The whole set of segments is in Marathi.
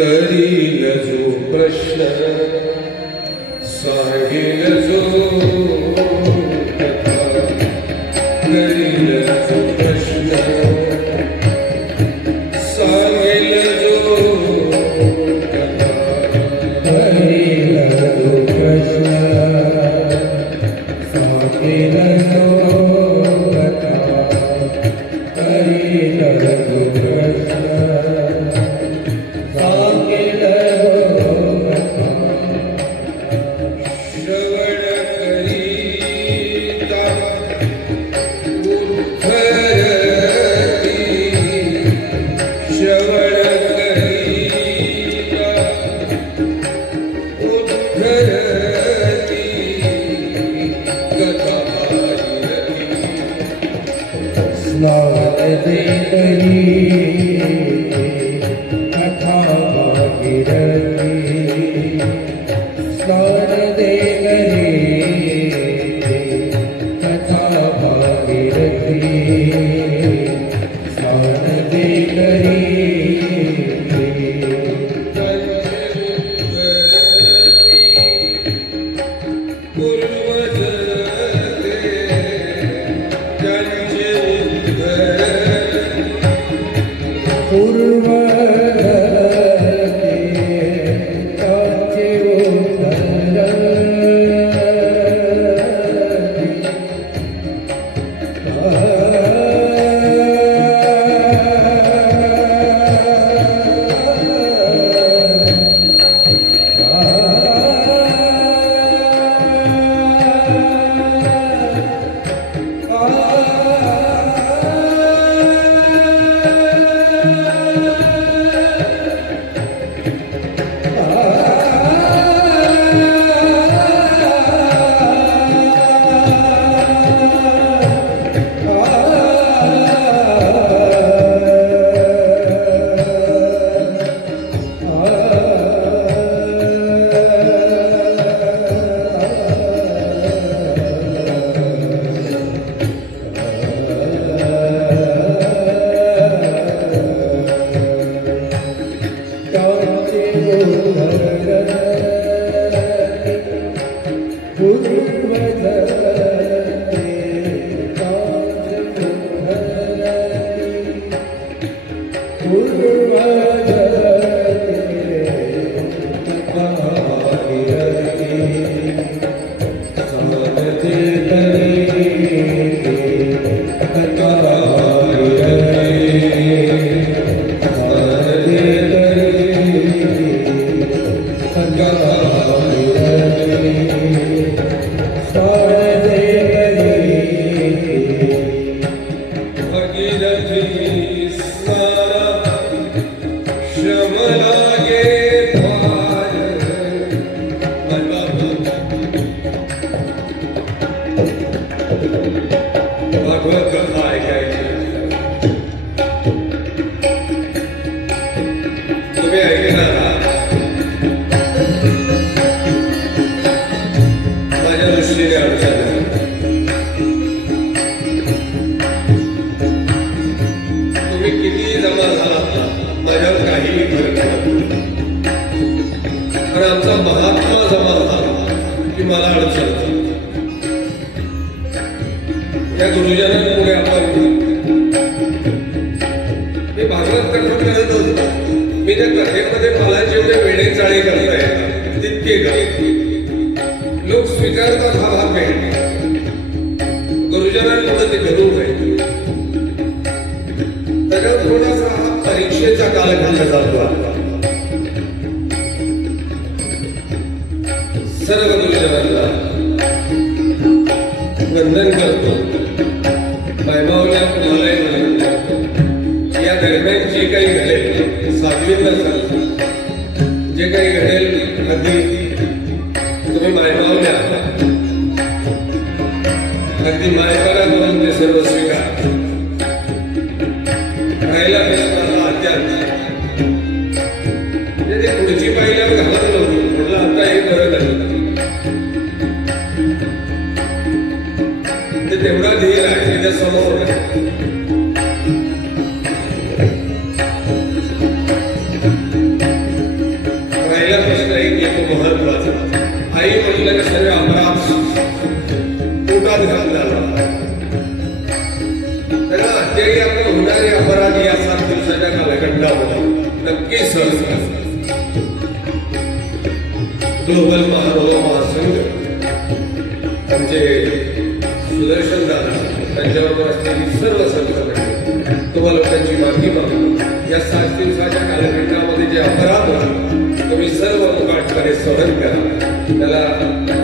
करील जो प्रश्न सांगेल जो कथा करील जो प्रश्न स्नान जे करी कथा भागीरथी स्नान जे करी कथा भागीरथी स्नान जे करी भागवत कथा ऐकायची तुम्ही ऐकणार माझ्या दृष्टीने अडचण तुम्ही किती जमा झाला माझ्यावर काहीही फरक पडत पण आमचा महात्मा जमा झाला की मला अडचण या गुरुजनांपुढे आपण मी भागवत कथा करत होतो मी त्या कथेमध्ये मला जेवढे वेडे चाळे करता येतात तितके करत लोक स्वीकारतात हा भाग भेट गुरुजनांपुढे ते घडू नये त्याच्यात थोडासा हा परीक्षेचा कालखंड चालतो सर्व गुरुजनांना वंदन करतो मायमावल्या कुणालाही या दरम्यान जे काही घडेल सातवीत नसाल जे काही घडेल अगदी तुम्ही मायमावल्या अगदी मायकाला करून ते सर्व स्वीकार राहिला प्रश्नाला अत्यात ते पुढची पाहिल्यावर घालत नव्हती म्हटलं आता हे करत आहे तेवढा धीर आहे त्याच्या समोर राहिला प्रश्न एक येतो महत्वाचा आई म्हटलं का सर्व अपराध पोटात घातला त्याला अत्याही आपण होणारे अपराध या 7 दिवसाच्या कालखंडामध्ये नक्की सहज ग्लोबल महानुभाव महासंघ म्हणजे सुदर्शन दादा त्यांच्याबरोबर असलेली सर्व संघटना तुम्हाला त्यांची मागणी मागतो या 7 दिवसाच्या कालखंडामध्ये जे अपराध होते तुम्ही सर्व मुकाटपणे सहन करा त्याला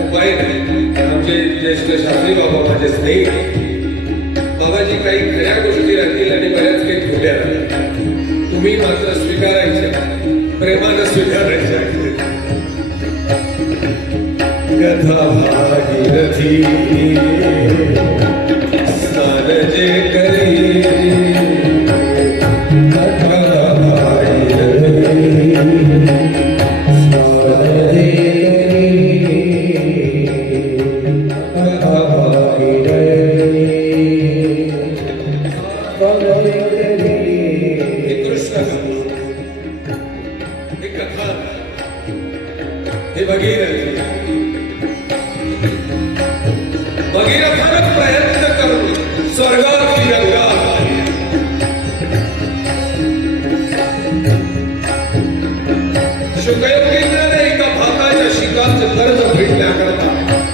उपाय नाही आमचे ज्येष्ठ शास्त्री बाबा माझे स्नेही बाबाजी काही खऱ्या गोष्टी राहतील आणि बऱ्याच काही खोट्या राहतील तुम्ही मात्र स्वीकारायच्या प्रेमानं स्वीकारायच्या कथा भागीरथी स्नान जे करी हे कृष्ण हे कथा हे भगीरथी भगीरथानं प्रयत्न करून स्वर्गातली गंगा शुकयोगींद्राने एका भाताच्या शिकाचं कर्ज फेडण्याकरता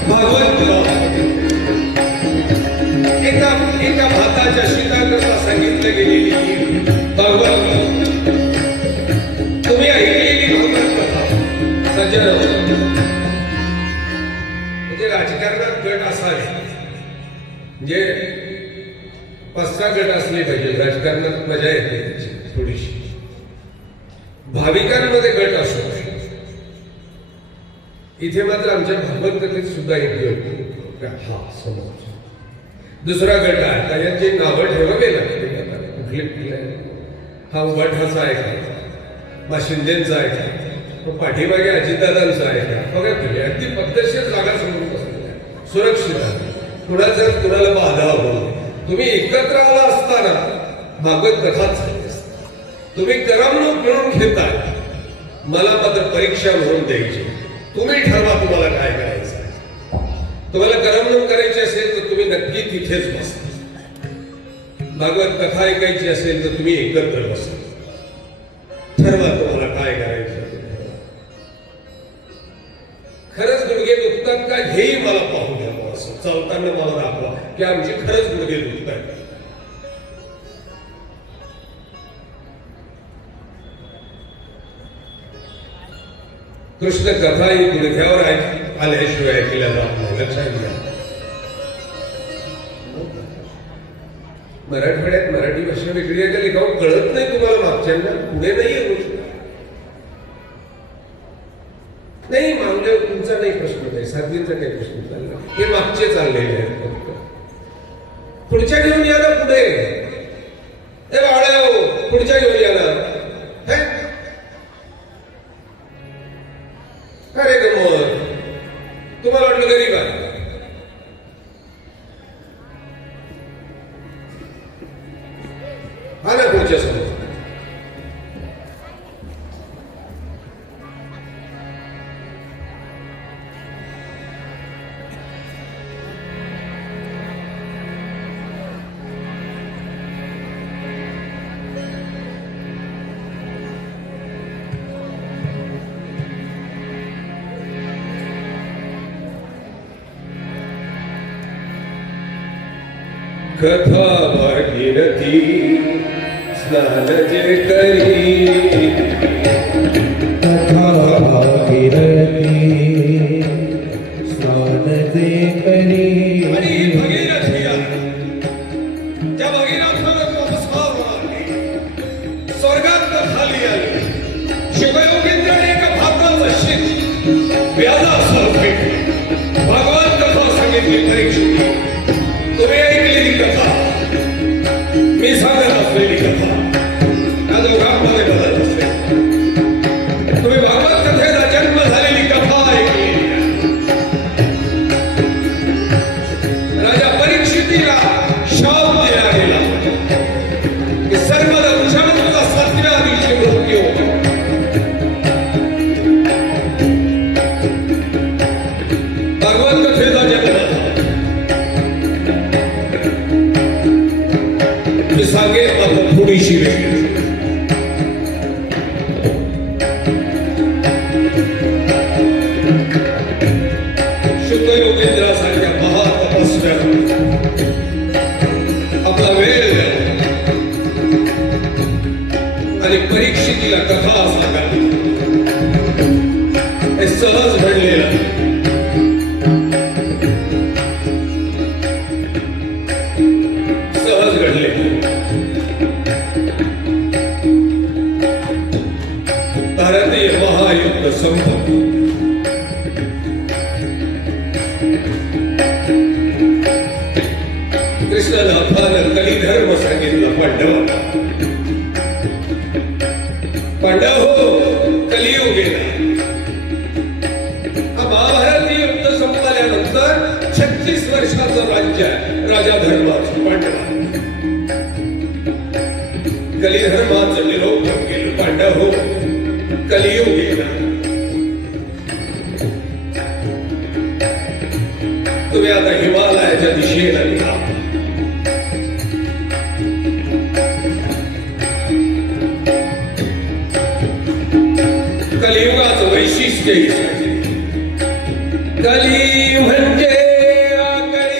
भागवत एका भाताच्या शिकाकरता सांगितलं गेलेली भागवत तुम्ही ऐकलेली भागवत कथा सज्जन म्हणजे राजकारणात गट असावे म्हणजे 5-6 गट असले पाहिजे राजकारणात मजा येते थोडीशी भाविकांमध्ये गट असतो इथे मात्र आमच्या भागवत कथेत सुद्धा एक गट हा समोर दुसरा गट आहे त्याचे नावं ठेवावे लागते कुठले हा उभाठाचा आहे का बा शिंदेचा आहे का पाठीमागे अजितदादांचा आहे का बघा तुम्ही अगदी पद्धतशीर जागा समोर बसलेल्या सुरक्षित आहे कुणाचं कुणाला बाधा होईल तुम्ही एकत्र आला असताना भागवत कथाच तुम्ही करमणूक मिळून घेताय मला मात्र परीक्षा म्हणून द्यायची तुम्ही ठरवा तुम्हाला काय करायचं तुम्हाला करमणूक करायची असेल तर तुम्ही नक्की तिथेच बसा भागवत कथा ऐकायची असेल तर तुम्ही एकत्र बसा ठरवा तुम्हाला काय करायचं खरंच गुडघे दुखतात का हेही मला पाहू द्यावं असं चालताना मला दाखवा की आमची खरंच गुडघे दुखतात कृष्ण कथा ही गुडघ्यावर आल्याशिवाय ऐकल्या जात नाही लक्षात घ्या मराठवाड्यात मराठी भाषा वेगळी आहे का लिखाव कळत नाही तुम्हाला मागच्यांना पुढे नाही आहे नाही मागल्या तुमचा नाही प्रश्न नाही सातवीचा काही प्रश्न चालला हे मागचे चाललेले आहेत पुढच्या घेऊन या ना पुढे हे बाळा पुढच्या घेऊन या ना अरे गमत तुम्हाला वाटलं गरीब आहे हा ना पुढच्या समोर कथा भागीरथी स्नान जे करी कथा भागीरथी स्नान जे करी आणि भगीरथी त्या भगीरथानं नमस्कार मारले स्वर्गात खाली आले शिवयोगींद्राने एका भाताचं शीत व्याजासह फेकले भगवान कथा सांगितली परीक्षित तुम्ही ऐकलेली कथा मी सांगत असलेली कथा या दोघांमध्ये बदल असते तुम्ही भागवत कथेचा जन्म झालेली कथा ऐकलेली राजा परीक्षितीला शाप दिला गेला की सर्व वंशांचा 7व्या दिवशी मृत्यू भागवत कथेचा जन्म मी सांगेन आता थोडीशी वेळ शुकयोगींद्रासारख्या महातपस्व्या आपला वेळ आणि परीक्षितीला कथा सांगावी हे सहज घडलेलं सहज घडले भारतीय महायुद्ध संपलं कृष्णनाथानं कलिधर्म सांगितलं पांडव हो कलियुग गेला हा महाभारतीय युद्ध संपल्यानंतर 36 वर्षाचं राज्य आहे राजा धर्माचं पांडव कलिधर्माचं निरोधन केलं पांडव हो. कलियुग येणार. तुम्ही आता हिमालयाच्या दिशेला निघा. कलियुगाचं वैशिष्ट्य हे सांगितलं. कली म्हणजे आकळी.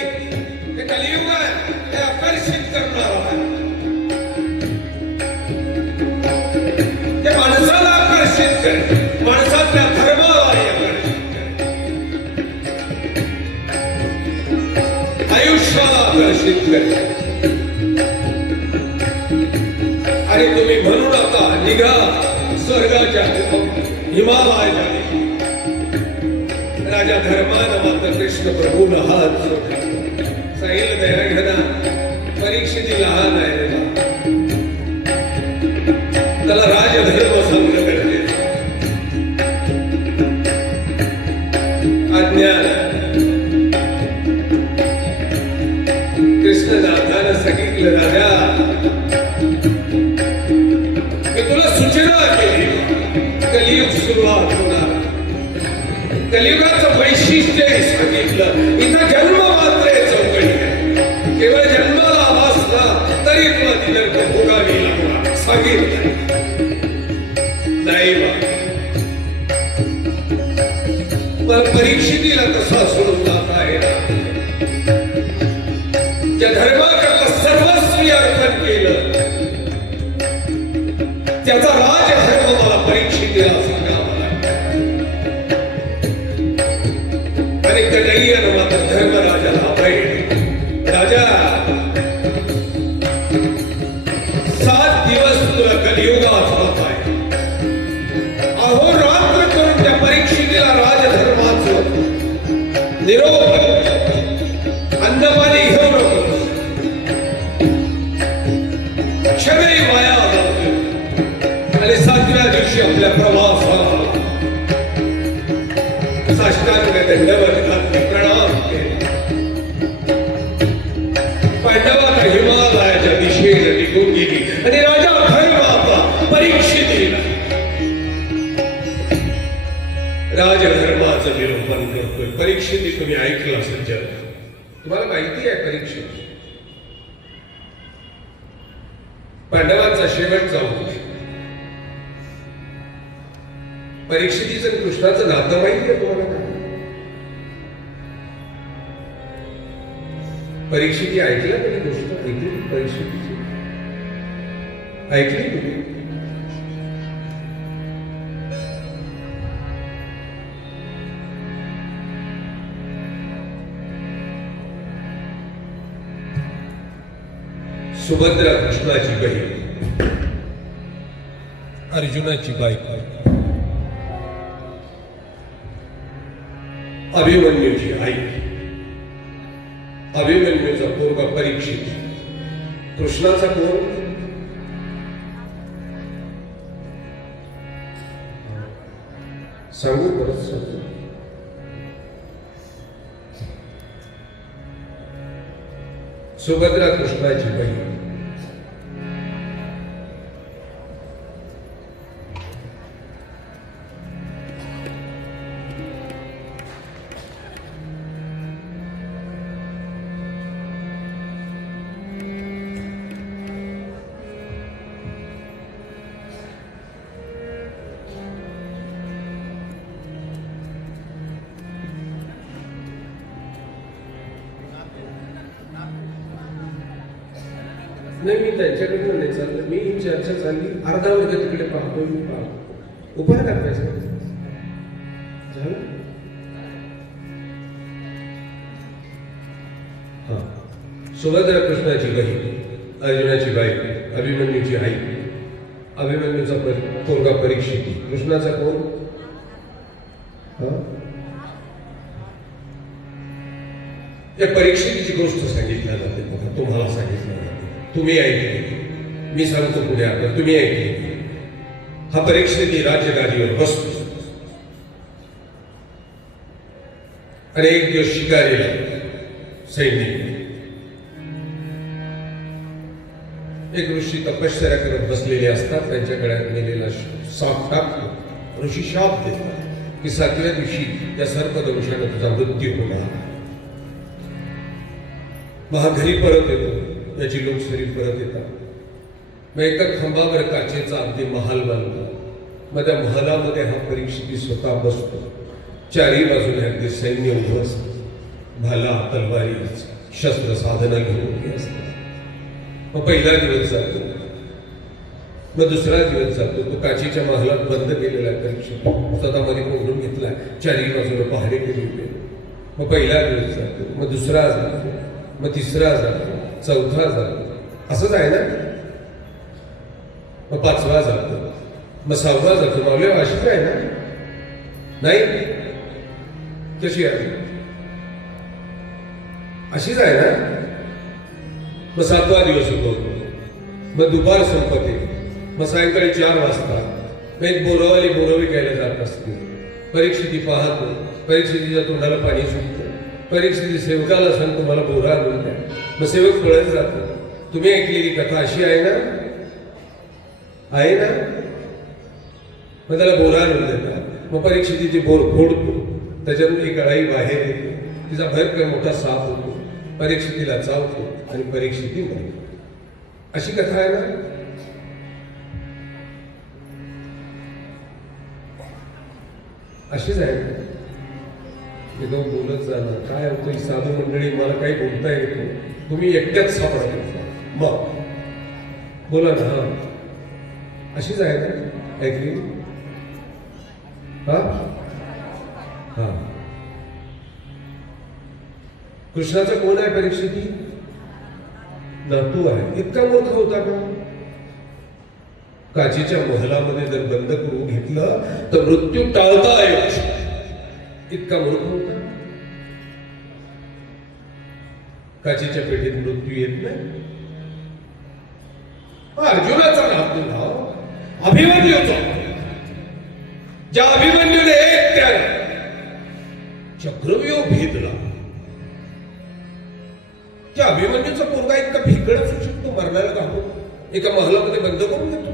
हे कलियुग आहे, हे आकर्षित करणार आहे. ते माणसाला आकर्षित करते, माणसाच्या धर्माला आकर्षित करते, आयुष्याला आकर्षित करते. आणि तुम्ही म्हणू नका निघा स्वर्गाच्या हिमालयाच्या दिशेने. राजा धर्मानं मात्र कृष्ण प्रभूला हात जोडला. सांगितलं दयाघना परीक्षिती लहान आहे रे बा. त्याला राजधर्म सांगणं गरजेचं. अज्ञान कृष्णनाथानं सांगितलं राजा मी तुला सूचना केली. कलियुग सुरुवात होणार. कलियुगाचं वैशिष्ट्य हे सांगितलं. इथं जन्म मात्र चौकडी आहे. केवळ जन्माला आवाज ना तरी तुला निदर्भ भोगावी लागणार सांगितलं नाही बा. पण परीक्षितीला कसा सोडून जाता येणार. ज्या धर्माकरता सर्वस्वी अर्पण केलं त्याचा राजधर्म मला परीक्षितीला सांगावा लागला. आणि कन्हैयानं मात्र धर्मराजाला बैठ. राजा 7 दिवस तुला कलियुगात होत आहे. अहोरात्र करून त्या परीक्षितीला राजधर्माचं निरोप अन्नपाणी घेऊ नको. क्षमे माया लागली. आणि 7व्या दिवशी आपल्या प्रवासाला साष्टांग दंडवत घातले, प्रणाम केले. पांडवाला हिमालयाच्या दिशेने निघून गेली. आणि राजा धर्माचा परीक्षितीला राजधर्माचं निरूपण करतोय. परीक्षिती तुम्ही ऐकलं सज्जन. तुम्हाला माहिती आहे परीक्षित पांडवांचा शेवटचा होता. परीक्षितीचं कृष्णाचं नातं माहिती आहे तुम्हाला. परीक्षिती ऐकलं कधी गोष्ट ऐकली परीक्षितीची ऐकली तुम्ही. सुभद्रा कृष्णाची बहीण, अर्जुनाची बायको, अभिमन्यूची आई, अभिमन्यूचा पोरगा परीक्षित, कृष्णाचा कोण? सांगू परत सांगू. सुभद्रा कृष्णाची बहीण. नाही मी त्यांच्याकडनं नाही चाललं. मी ही चर्चा चालली अर्धा वर्ग तिकडे पाहतोय. मी पाहतो उपाय दाखवायचा झालं. हा सुभद्रा कृष्णाची बहीण, अर्जुनाची बायको, अभिमन्यूची आई, अभिमन्यूचा पोरगा परीक्षित, कृष्णाचा कोण? या परीक्षेची गोष्ट सांगितल्या जाते बघा. तुम्हाला सांगितलं जाते, तुम्ही ऐकली. मी सांगतो पुढे आता तुम्ही ऐकली. हा परीक्षेची राज्यगादीवर बसतो आणि एक दिवस शिकारीला सैनिक एक ऋषी तपश्चर्या करत बसलेले असतात. त्यांच्या गळ्यात गेलेला साप टाकतो. ऋषी शाप देतात की 7व्या दिवशी या सर्पदंशाने तुझा मृत्यू होणार. घरी परत येतो. याची लोक शरीर परत येतात. मग एका खांबावर काचेचा अगदी महाल बांधला. मग त्या महालामध्ये हा परीक्षिती स्वतः बसतो. चारही बाजूने अगदी सैन्य उभं असतं. भाला, तलवारी, शस्त्र साधनं घेऊन उभी असतात. मग पहिला दिवस जातो. मग दुसरा दिवस जातो. तो काचेच्या महालात बंद केलेला आहे परीक्षित. स्वतःमध्ये कोंडून घेतलाय. चारही बाजूने पहारे केले. मग पहिला दिवस जातो. मग दुसरा जातो. मग तिसरा जातो. चौथा जातो. असंच आहे ना. मग 5वा जातो. मग 6वा जातो. मावले अशीच आहे ना. नाही कशी आहे अशीच आहे ना. मग 7वा दिवस होतो. मग दुपार संपते. मग सायंकाळी 4 वाजता मग एक बोरावाली बोरं विकायला जात असते. परीक्षिती पाहतो. परीक्षितीच्या तोंडाला पाणी सुटतं. परीक्षिती सेवकाला सांगतो मला बोरा आणून द्या. मग सेवक पळत जातो. तुम्ही ऐकलेली कथा अशी आहे ना. आहे ना. मग त्याला बोरा आणून देतात. मग परीक्षितीची बोर फोडतो. त्याच्यातून एक अळाई बाहेर येते. तिचा भयंकर मोठा साप होतो. परीक्षितीला चावतो आणि परीक्षिती मरतो. अशी कथा आहे ना. अशीच आहे. एकदम बोलत जाणं काय होतं. ही साधू मंडळी मला काही बोलता येत नाही. तुम्ही एकट्याच सापडता. मग बोला ना. हा अशीच आहे ना. ऐकली हा. हा कृष्णाचा कोण आहे परीक्षिती. नातू आहे. इतका मूर्ख होता का. काचेच्या महलामध्ये जर बंद करून घेतलं तर मृत्यू टाळता येईल. इतका मूर्ख होता. काचेच्या पेटीत मृत्यू येत नाही. अर्जुनाचा नाव अभिमन्यूचा. ज्या अभिमन्यूने एकट्याने चक्रव्यूह भेदला. त्या अभिमन्यूचा पोरगा इतका भिकड असू शकतो. मरणाला घाबरून एका महलामध्ये बंद करून घेतो.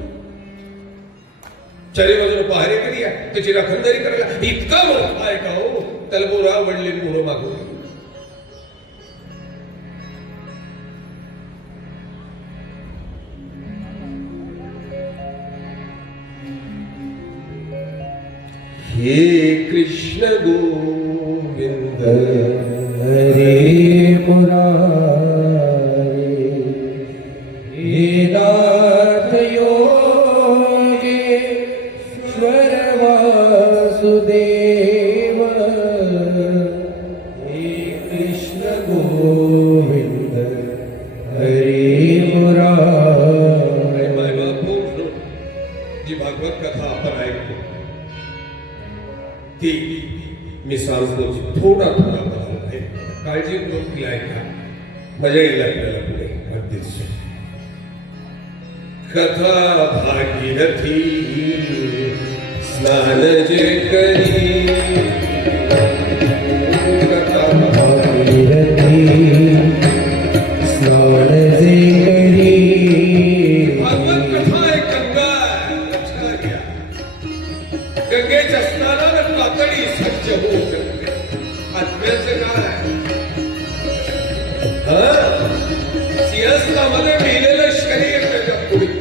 चारी बाजूला पहारे केली आहे. त्याची राखणदारी करायला इतका मोठा आहे का हो. त्याला बोरा आवडले बोरं मागवले. हे कृष्ण गोविंद हरे मुरारे हे नाथ योगेश्वर वासुदेव. हे कृष्ण गोविंद हरे मुरारे. जी भागवत कथा आपण ऐकतो ती मी सांगतो. थोडा बदल आहे. काळजीपूर्वक ती ऐका. मजा येईल आपल्याला पुढे. अगदीच कथा भागीरथी स्नान जे करी. कथा भागीरथी स्नान जे करी. भागवत कथा आहे. गंगा लक्षात घ्या. गंगेच्या स्नानानं कातडी सज्ज होऊ शकते. आत्म्याचं काय सिंहस्थामध्ये मेलेलं शरीर त्याच्या पुढील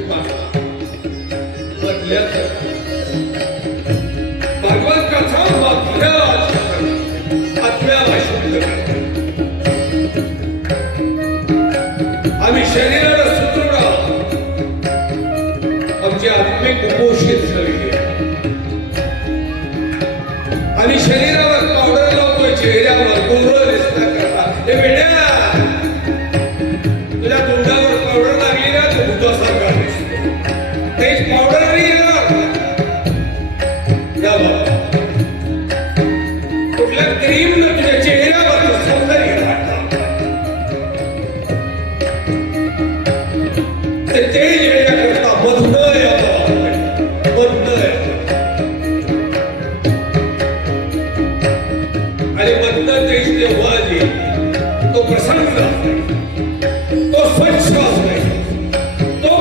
मधल्याचं. भागवत कथा मधल्या आत्म्याला शुद्ध करते. आम्ही शरीराला सुदृढ आहोत. आमची आत्मे कुपोषित झालेली आहे. आणि शरीरावर पावडर लावतोय. चेहऱ्यावर गोरं दिसता करता. हे वेड्या तुझ्या तोंडावर पावडर लागली ना तर भूतासारखा दिसतो. तेच पावडर नाही येणार. कुठल्या क्रीमनं तुझ्या चेहऱ्यावर सौंदर्य वाटतं. ते तेज येण्याकरता मधुनं यावं. मधुनं आणि मधनं तेज तेव्हा येईल तो प्रसन्न, तो स्वच्छ असतो, तो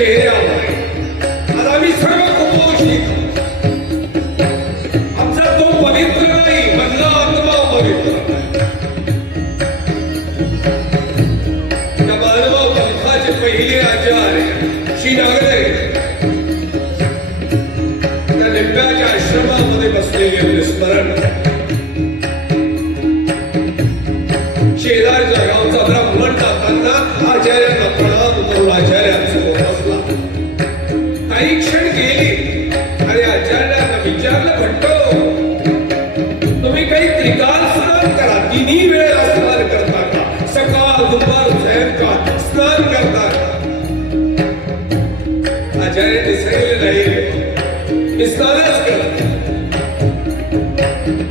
चेहऱ्यावर आज आम्ही सर्व कुपोषित. आमचा तो पवित्र नाही, मधला आत्मा पवित्र. त्या मानवा पंथाचे पहिले आचार्य श्री नागदेव त्या लिंगाच्या आश्रमामध्ये बसलेले होते. स्मरण शेजारच्या गावचा ब्राह्मण जाताना आचार्यांना प्रणाम करून आचार्यांसमोर बसला. काही क्षण गेली आणि आचार्यांना विचारलं, भट्टो तुम्ही काही त्रिकाल स्नान करा, तिन्ही वेळेला स्नान करता का? सकाळ दुपार सायंकाळ स्नान करता का? आचार्यांनी सांगितलं नाही, मी स्नानच करत.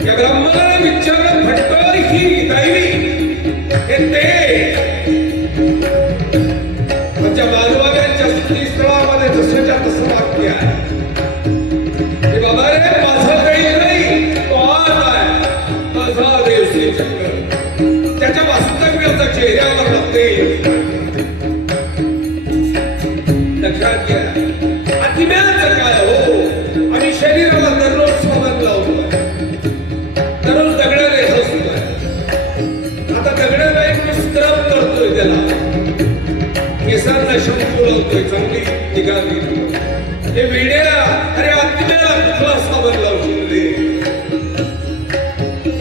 या ब्राह्मणाने विचारलं, भट्टो ही दैवी हे ते आमच्या मानवाच्या स्त्रीस्थळामध्ये जसंच्या तसं वाक्य आहे. हे बाबा रे, माझं काही नाही, तो आज आहे माझा देव श्रीचक्र. त्याच्या वास्तव्याचा चेहऱ्यावर लागते. लक्षात घ्या, आत्म्याचं काय हो. आम्ही शरीराला दररोज सामान लावतो, दररोज दगडाने हसतोय. आता दगडाला एक विस्त्रम करतोय, त्याला केसांना शंकू लावतोय, चांगली निगा घेतो. हे वेड्या, अरे आत्म्याला कुठला साबण लावतो रे?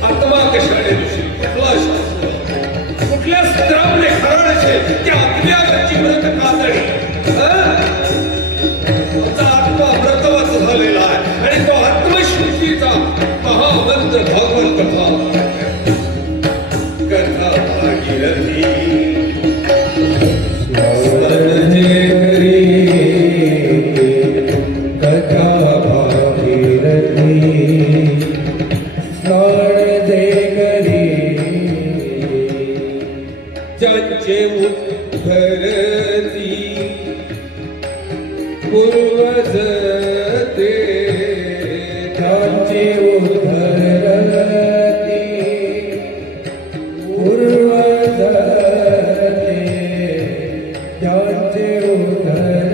आत्मा कशाने दिवशी कुठला शास्त्र, कुठल्या स्त्रावने खराडचे त्या आत्म्याची व्रत कातडी. आमचा आत्मा व्रतवत झालेला आहे आणि तो आत्मशुद्धीचा महामंत्र भागवत कथा. कथा भागीरथी स्मरण जे करी कथा भागीरथी. स्मरण जे करी ज्यांचे उद्धरती पूर्वज ते, ज्यांचे उद्धरती पूर्वज ते, ज्यांचे उद्धरती.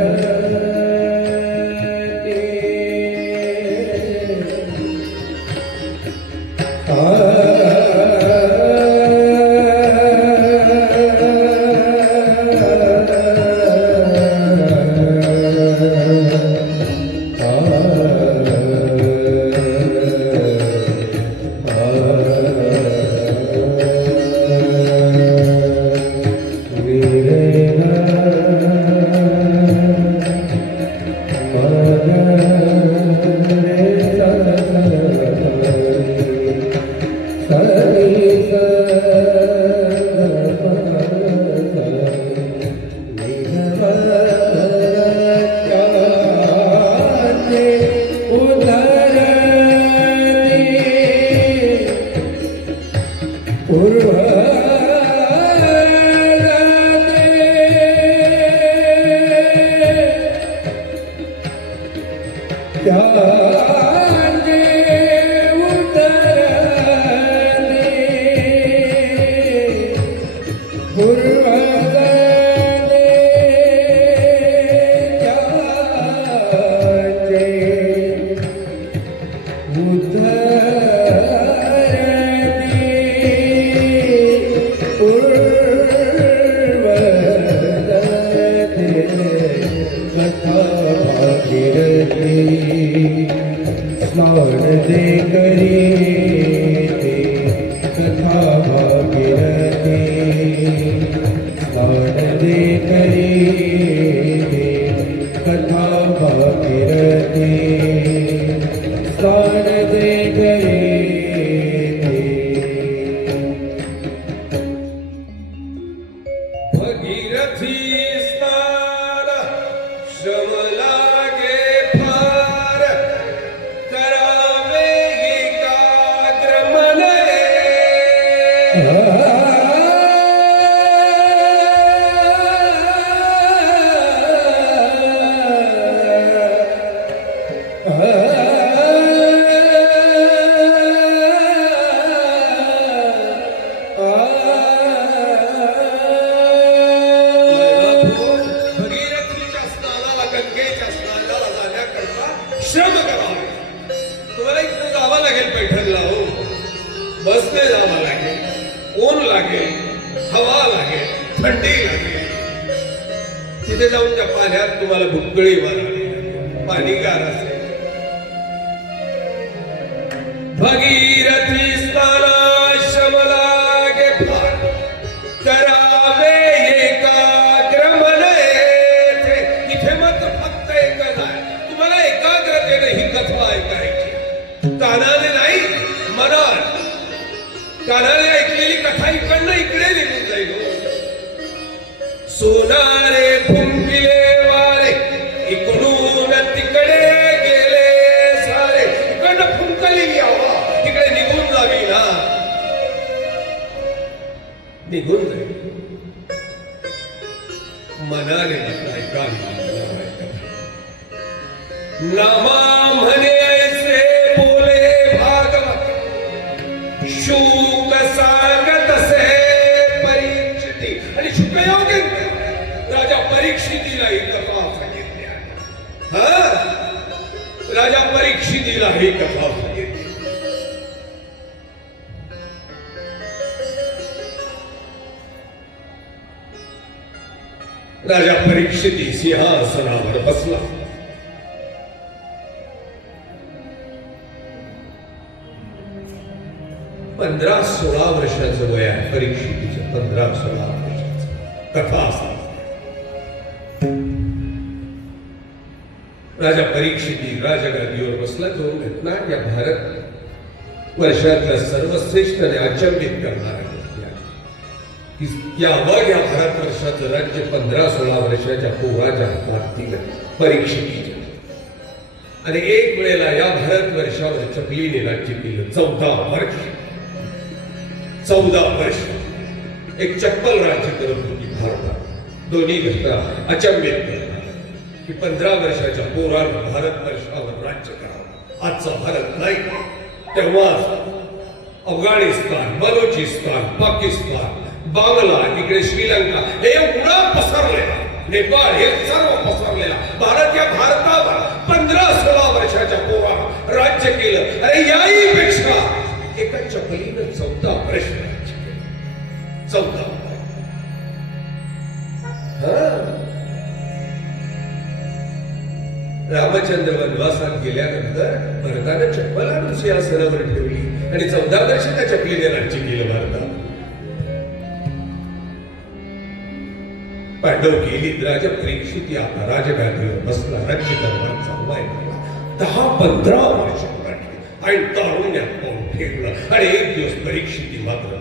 स्मरण जे करी कथा भागीरथी. स्मरण जे करी कथा भागीरथी. स्मरण जे करी भगीरथी स्नान श्रम लागे फार, करावे एकाग्र मने. बसले जावं लागेल, ऊन लागेल, हवा लागेल, थंडी लागेल. तिथे जाऊन त्या पाण्यात तुम्हाला भुक्कळी मारावी, पाणी गार असेल. भगीरथी स्नानाश्रम लागे फार, करावे एकाग्र मन येथे. इथे मत फक्त एकच आहे, तुम्हाला एकाग्रतेने ही कथा ऐकायची, कानाने नाही, मनात. कानाने ऐकलेली कथा इकडनं इकडे निघून जाईल. सोनारे फुंकिले वारे, इकडून तिकडे गेले सारे. इकडनं फुंकलेली हवा इकडे निघून जावी ना, निघून जाईल. मनाने ऐकावी. नामा म्हणे ऐसे बोले भागवत, शुक सांगत से परीक्षिती. आणि शुकयोगी राजा परीक्षितीला ही कथा सांगितली आहे. हा, राजा परीक्षितीला ही कथा सांगितली. राजा परीक्षिती सिंहासनावर बसला. पंधरा 16 वर्षाचं वय आहे परीक्षितीचं. 15-16 वर्षाचं. कथा असा. राजा परीक्षिती राजगादीवर बसला. दोन घटना या भारत वर्षातल्या सर्वश्रेष्ठ आणि अचंबित करणाऱ्या गोष्टी आहेत. या अवघ्या भारत वर्षाचं राज्य 15-16 वर्षाच्या पोराच्या हातात दिलं परीक्षितीच्या. आणि एक वेळेला या भारत वर्षावर चपलीने राज्य केलं. 14 वर्ष. 14 वर्ष एक चप्पल राज्य करत होती भारतात. दोन्ही घटना अचंबित करतात की 15 वर्षाच्या पोरानं भारत वर्षावर राज्य करावं. आजचा भारत नाही, तेव्हा अफगाणिस्तान, बलोचिस्तान, पाकिस्तान, बांगला, इकडे श्रीलंका हे एवढा पसरलेला, नेपाळ हे सर्व पसरलेला भारत, या भारतावर 15-16 वर्षाच्या पोरानं राज्य केलं. अरे याही पेक्षा एका चपलीनं 14 वर्ष राज्य केलं. 14. रामचंद्र वनवासात गेल्यानंतर भरतानं चप्पल आणून सिंहासनावर ठेवली आणि 14 वर्ष त्या चपलीने राज्य केलं भारतात. पांडव गेली. राजा परीक्षिती आता राजगादीवर बसला. राज्यकारभार चाललाय. 10-15 वर्ष आणि तारुण्यात पाऊल ठेवलं. आणि एक दिवस परीक्षिती मात्र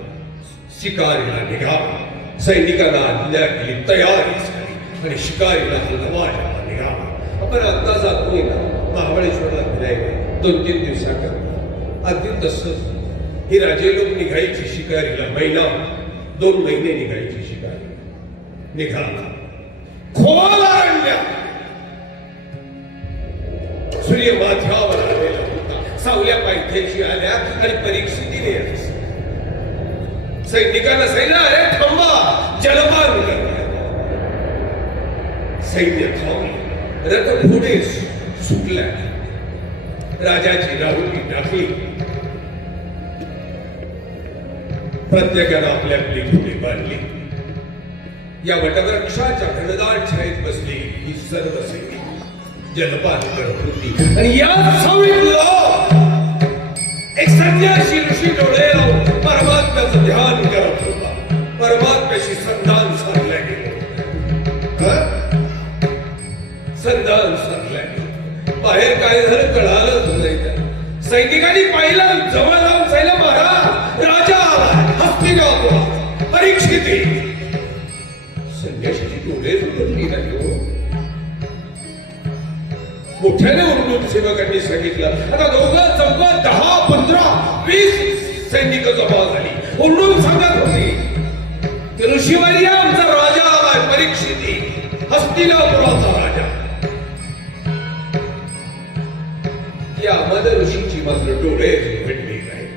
शिकारीला निघाला. सैनिकांना आज्ञा केली, तयारी झाली आणि शिकारीला हलवायला निघाला. आपण आता जातोय ना महाबळेश्वरला फिरायला 2-3 दिवसाकरता. अगदी तसंच ही राजे लोक निघायची शिकारीला. 2 महिने निघायची शिकारी. निघाला. खोल अरण्यात सूर्य माथ्यावर आलेला होता. सावल्या पायथ्याशी आल्या आणि परीक्षितीने सैनिकांना सांगितलं, अरे थांबा, जलपान करा. सैन्य थांबलं. रथ पुढे सुटल्या. राजाची राहुटी टाकली. प्रत्येकानं आपली आपली घोडी बांधली. या वटवृक्षाच्या घनदाट छायेत बसली ही सर्व सैनिक जलपान करत होती. आणि या सावलीतला एक संन्यासी ऋषी डोळे लावून परमात्म्याचं ध्यान करत होता. परमात्म्याशी संधान साधल्या गेलं. संधान साधल्या गेलं. बाहेर काय झालं कळालंच नाही. सैनिकांनी पाहिलं, जवळ जाऊन सांगितलं, महाराज राजा आला, हस्तिनापुरात परीक्षिती. संन्याशीची डोळे उघडली नाही. मोठ्याने ओरडून सेवकांनी सांगितलं. आता 2, 4, 10, 15, 20 सैनिक जमा झाली. ओरडून सांगत होती, ऋषीवर्य आमचा राजा आलाय परीक्षिती, हस्तिनापुराचा राजा. या अमद ऋषीची मात्र डोळे उघडले नाही.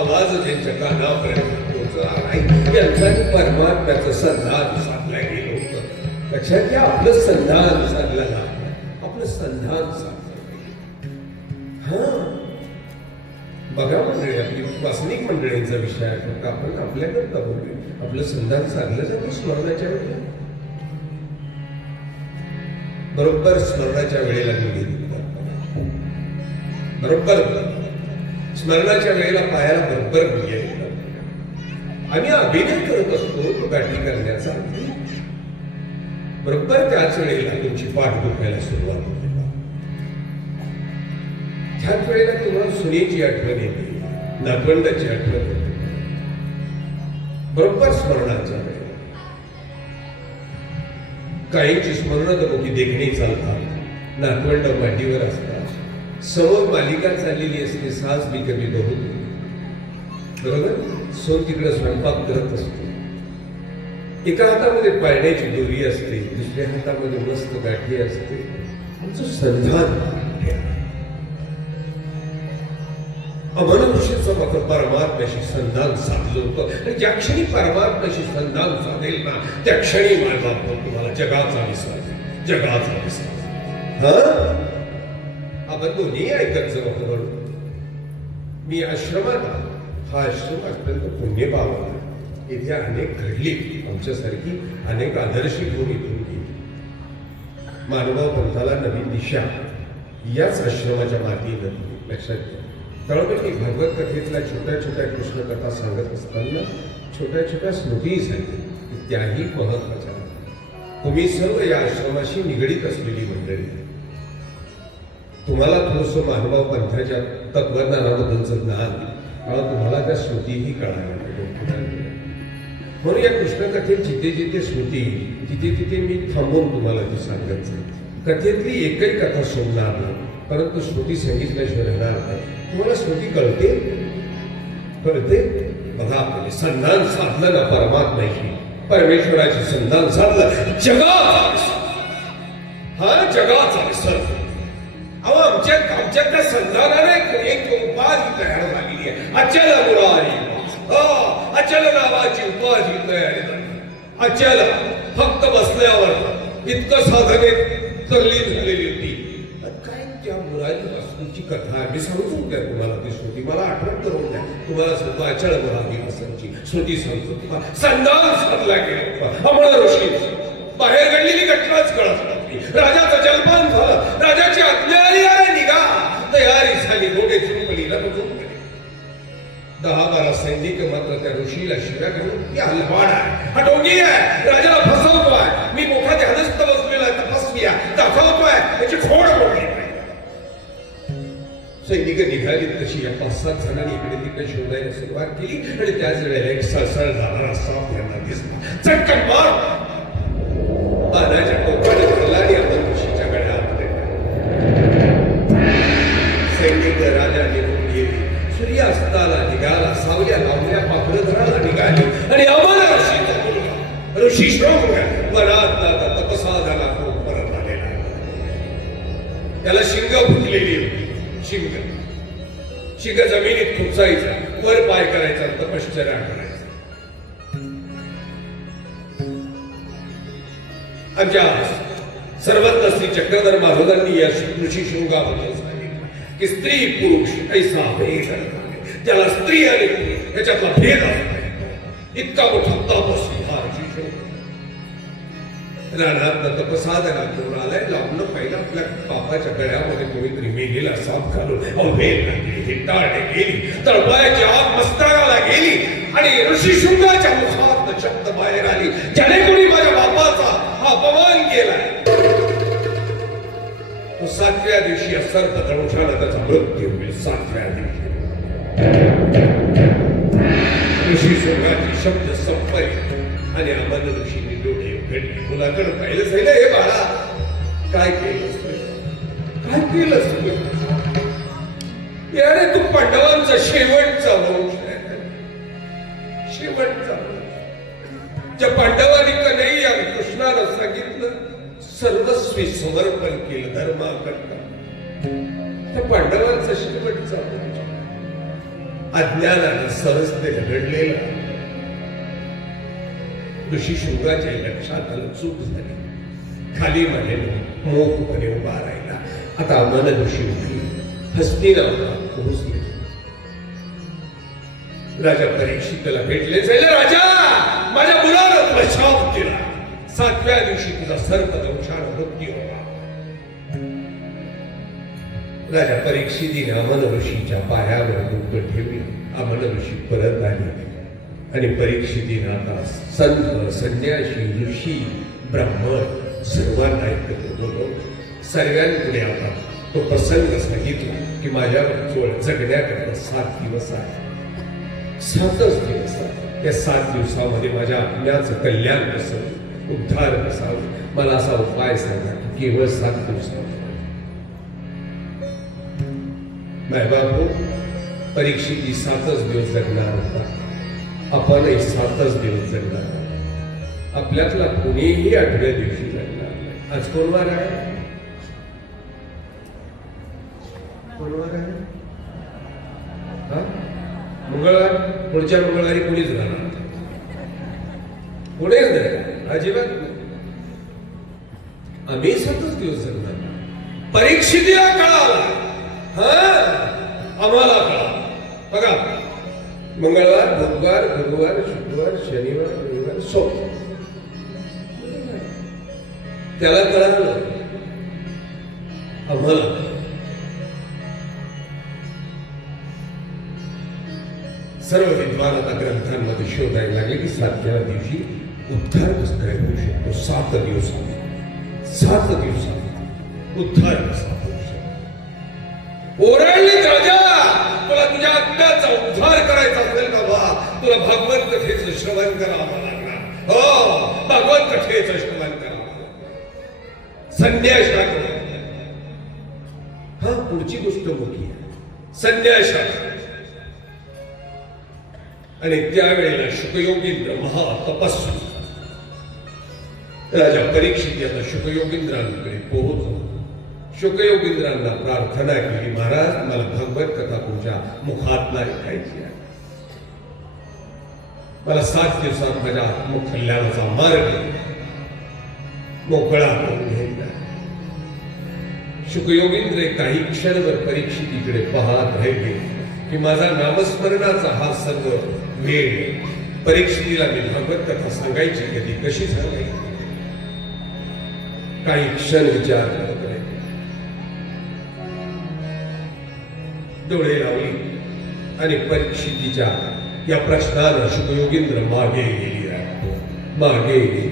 आवाज त्यांच्या कानापर्यंत पोहोचला नाही. यांच्यानी परमात्म्याचं संधान साधलं गेलं होतं. लक्षात घ्या, आपलं संधान साधलं ना, आपलं संधान साधलं. हा बघा म्हणजे आपली वासनिक मंडळींचा विषय आहे, फक्त आपण आपल्याकडे बघूया. आपलं संधान साधलं जातं स्मरणाच्या वेळेला. बरोबर स्मरणाच्या वेळेला गेली, बरोबर स्मरणाच्या वेळेला पायाला बरोबर गेली. आम्ही अभिनय करत असतो गाठी करण्याचा. बरोबर त्याच वेळेला तुमची पाठ दुखायला सुरुवात होते. त्याच वेळेला तुम्हाला सुनेची आठवण येते, नातवंडाची आठवण येते. बरोबर स्मरणाच्या वेळेला काहींची स्मरण मोठी देखणी चालतात, नातवंड मांडीवर असतात, समोर मालिका चाललेली असते, सास मी कमी बहुत. बरोबर, सोन तिकडे स्वयंपाक करत असतो. एका हातामध्ये पाळण्याची दोरी असते, दुसऱ्या हातामध्ये मस्त गाठी असते. आमचं संधान अमनुष्याचं मात्र परमात्म्याशी संधान साधलं होतं. आणि ज्या क्षणी परमात्म्याशी संधान साधेल ना, त्या क्षणी माझा तुम्हाला जगाचा विसर, जगाचा विसर. आपण दोन्ही ऐकत जाऊ. म्हणून मी आश्रमात, हा आश्रम अत्यंत पुण्यभाव आहे. इथे अनेक घडली, आमच्यासारखी अनेक आदर्शी गुण इथून गेली. मानव पंथाला नवीन दिशा याच आश्रमाच्या मातीनं लक्षात घ्या. तळपटी भागवत कथेतल्या छोट्या छोट्या कृष्ण कथा सांगत असताना छोट्या छोट्या स्मृतीही सांगितल्या, त्याही महत्वाच्या. तुम्ही सर्व या आश्रमाशी निगडीत असलेली मंडळी. तुम्हाला थोडंसं मानव पंथाच्या तत्वज्ञानाबद्दलचं ज्ञान, मला तुम्हाला त्या स्मृतीही कळायला म्हणून या कृष्णकथेत जिथे जिथे स्मृती, तिथे तिथे मी थांबून तुम्हाला ती सांगत जाईल. कथेतली एकही कथा सोडणार नाही, परंतु स्मृती सांगितल्याशिवाय राहणार नाही. तुम्हाला स्मृती कळते, कळते. बघा, आपले संधान साधलं ना परमात्म्याशी, परमेश्वराची संधान साधलं, जगाचा विसर, हा जगाचा विसर. अहो, आमच्या त्या संधानाने एक उपाधी तयार झालेली आहे, अचल मुरारी. अचल नावाची उपाधी तयार झाली. अचल, फक्त बसल्यावर इतकं साधनेत तल्लीन झालेली होती. काय त्या मुरारी वास्तूची कथा आहे, मी सांगून द्या तुम्हाला ती श्रुती, मला आठवण करून द्या. तुम्हाला सांगतो अचल मुरारी वासूची श्रुती सांगतो. तुम्हाला संधान साधला गेला. अमळ ऋषी बाहेर घडलेली घटनाच कळत नव्हती. राजाचं जलपान झालं, राजाची आज्ञा आली, अरे निघा. तयारी झाली, घोडे झुंपली, रथ झुंपली. 10-12 सैनिक मात्र त्या ऋषीला शिव्या घेऊन, ती हलवाड आहे, हा डोंगी आहे, राजाला फसवतोय, मी मोठा ध्यानस्थ बसलेला तपस्वी दाखवतोय, त्याची फोड मोडली. सैनिक निघाली तशी या 5-7 जणांनी इकडे तिकडे शोधायला सुरुवात केली. आणि त्याच वेळेला एक सळसळ जाणारा साप यांना दिसला. चटकन मार बाणाच्या टोकाने धरला आणि आपण ऋषीच्या गळ्यात सैनिक राजा निघून गेली. सूर्यास्ताला निघाला, सावल्या लावल्या, पाखरं धराला निघाली. आणि आम्हाला ऋषीचा मुलगा ऋषी श्रवण वनात तपसाधना करून परत आलेला. त्याला शिंग फुटलेली होती. शिंग जमिनीत खुपसायचा, वर पाय करायचा, तपश्चर्या करायचा. आमच्या सर्वत्र श्री चक्रधर महाराजांनी या ऋषी शृंगाबद्दल सांगितलं की स्त्री पुरुष ऐसा भेद, ज्याला स्त्री आणि पुरुष याच्यातला भेद असतो. इतका मोठा तपस्वी हा ऋषी शृंग रानात तपसाधना करून आलाय. लावलं पहिला आपल्या बापाच्या गळ्यामध्ये कोणीतरी मेलेला साप घालून अभेद घातली, हिंडाळणे गेली, तळपायाची आग मस्तकाला गेली आणि ऋषी शृंगाच्या मुखात शब्द बाहेर आली, ज्याने कोणी माझ्या बापाचा अपमान केलाय. तो 7व्या दिवशी सर्प दंशाला त्याचा मृत्यू होईल. 7व्या दिवशी ऋषी शृंगाची शब्द संपली आणि आम्हाला ऋषीने डोळे उघडले. मुलाकडे पाहिलं सांगितलं, हे बाळा काय केलंस, काय केलंस तू? यारे तू पांडवांचा शेवटचा वंश आहे, शेवटचा वंश. ज्या पांडवांनी कन्हैया आणि कृष्णाला सांगितलं सर्वस्वी समर्पण केलं धर्माकरता, त्या पांडवांचा शेवटचा वंश. अज्ञानानं सहजते घडलेला ऋषी शृंगाच्या लक्षात आलं, चूक झाली. खाली मानेने मोकपणे उभा राहिला. आता मन ऋषी उठली, हस्तिनापुरात पोहोचले. राजा परीक्षित त्याला भेटले जाईल राजा माझ्या मुलाला तुला शाप दिला 7व्या दिवशी तुझा सर्पदंशाने मृत्यू होता राजा परीक्षितीने अमन ऋषीच्या पायावर डोकं ठेवलं अमन ऋषी परत आले आणि परीक्षितीने आता संत संन्यासी ऋषी ब्राह्मण सर्वांना एकत्र बोलवलं सर्वांपुढे आता तो प्रसंग सांगितला की माझ्या जगण्याकरता 7 दिवस आहे 7च दिवस आहे त्या 7 दिवसामध्ये माझ्या आत्म्याचं कल्याण कसं उद्धार कसा मला असा उपाय सांगा की केवळ 7 दिवसामध्ये बापू परीक्षेची 7च दिवस जगणार होता आपणही 7च दिवस जगणार आहोत. आपल्यातला कोणीही 8व्या दिवशी जगणार नाही. आज कोण वार आहे हा मंगळवार पुढच्या मंगळवारी कोणीच राहणार कोणीच नाही अजिबात नाही. आम्ही 7च दिवस जगणार परीक्षेला कळाला आम्हाला कळा बघा मंगळवार बुधवार गुरुवार शुक्रवार शनिवार रविवार सोमवार त्याला कळालं आम्हाला सर्व विद्वान आता ग्रंथांमध्ये शोधायला लागले की 7व्या दिवशी उद्धार कसा काय होऊ शकतो 7 दिवसांनी 7 दिवसांनी उद्धार कसा ओरडलीत राजा तुला तुझ्या आत्म्याचा उद्धार करायचा असेल का बा तुला भागवत कथेचं श्रवण करावं लागणार हो भागवत कथेचं श्रवण करावं संन्यास हा पुढची गोष्ट मोठी आहे संन्यास आणि त्यावेळेला शुकयोगींद्र महातपस्वी राजा परीक्षित आता शुकयोगींद्रांकडे पोहोचला शुकयोगींद्रांना प्रार्थना केली महाराज मला भगवत कथा तुमच्या मुखात ऐकायची आहे मला 7 दिवसात माझ्या आत्मकल्याणाचा मार्ग मोकळा करून घ्यायचा शुकयोगींद्र काही क्षणभर परीक्षितीकडे पाहत राहिले की माझा नामस्मरणाचा हा सर्व वेळ परीक्षितीला मी भगवत कथा सांगायची कधी कशी सांगायची काही क्षण विचार करत राहिले डोळे लावली आणि परीक्षितीच्या या प्रश्नानं शुकयोगींद्र मागे गेली मागे गेली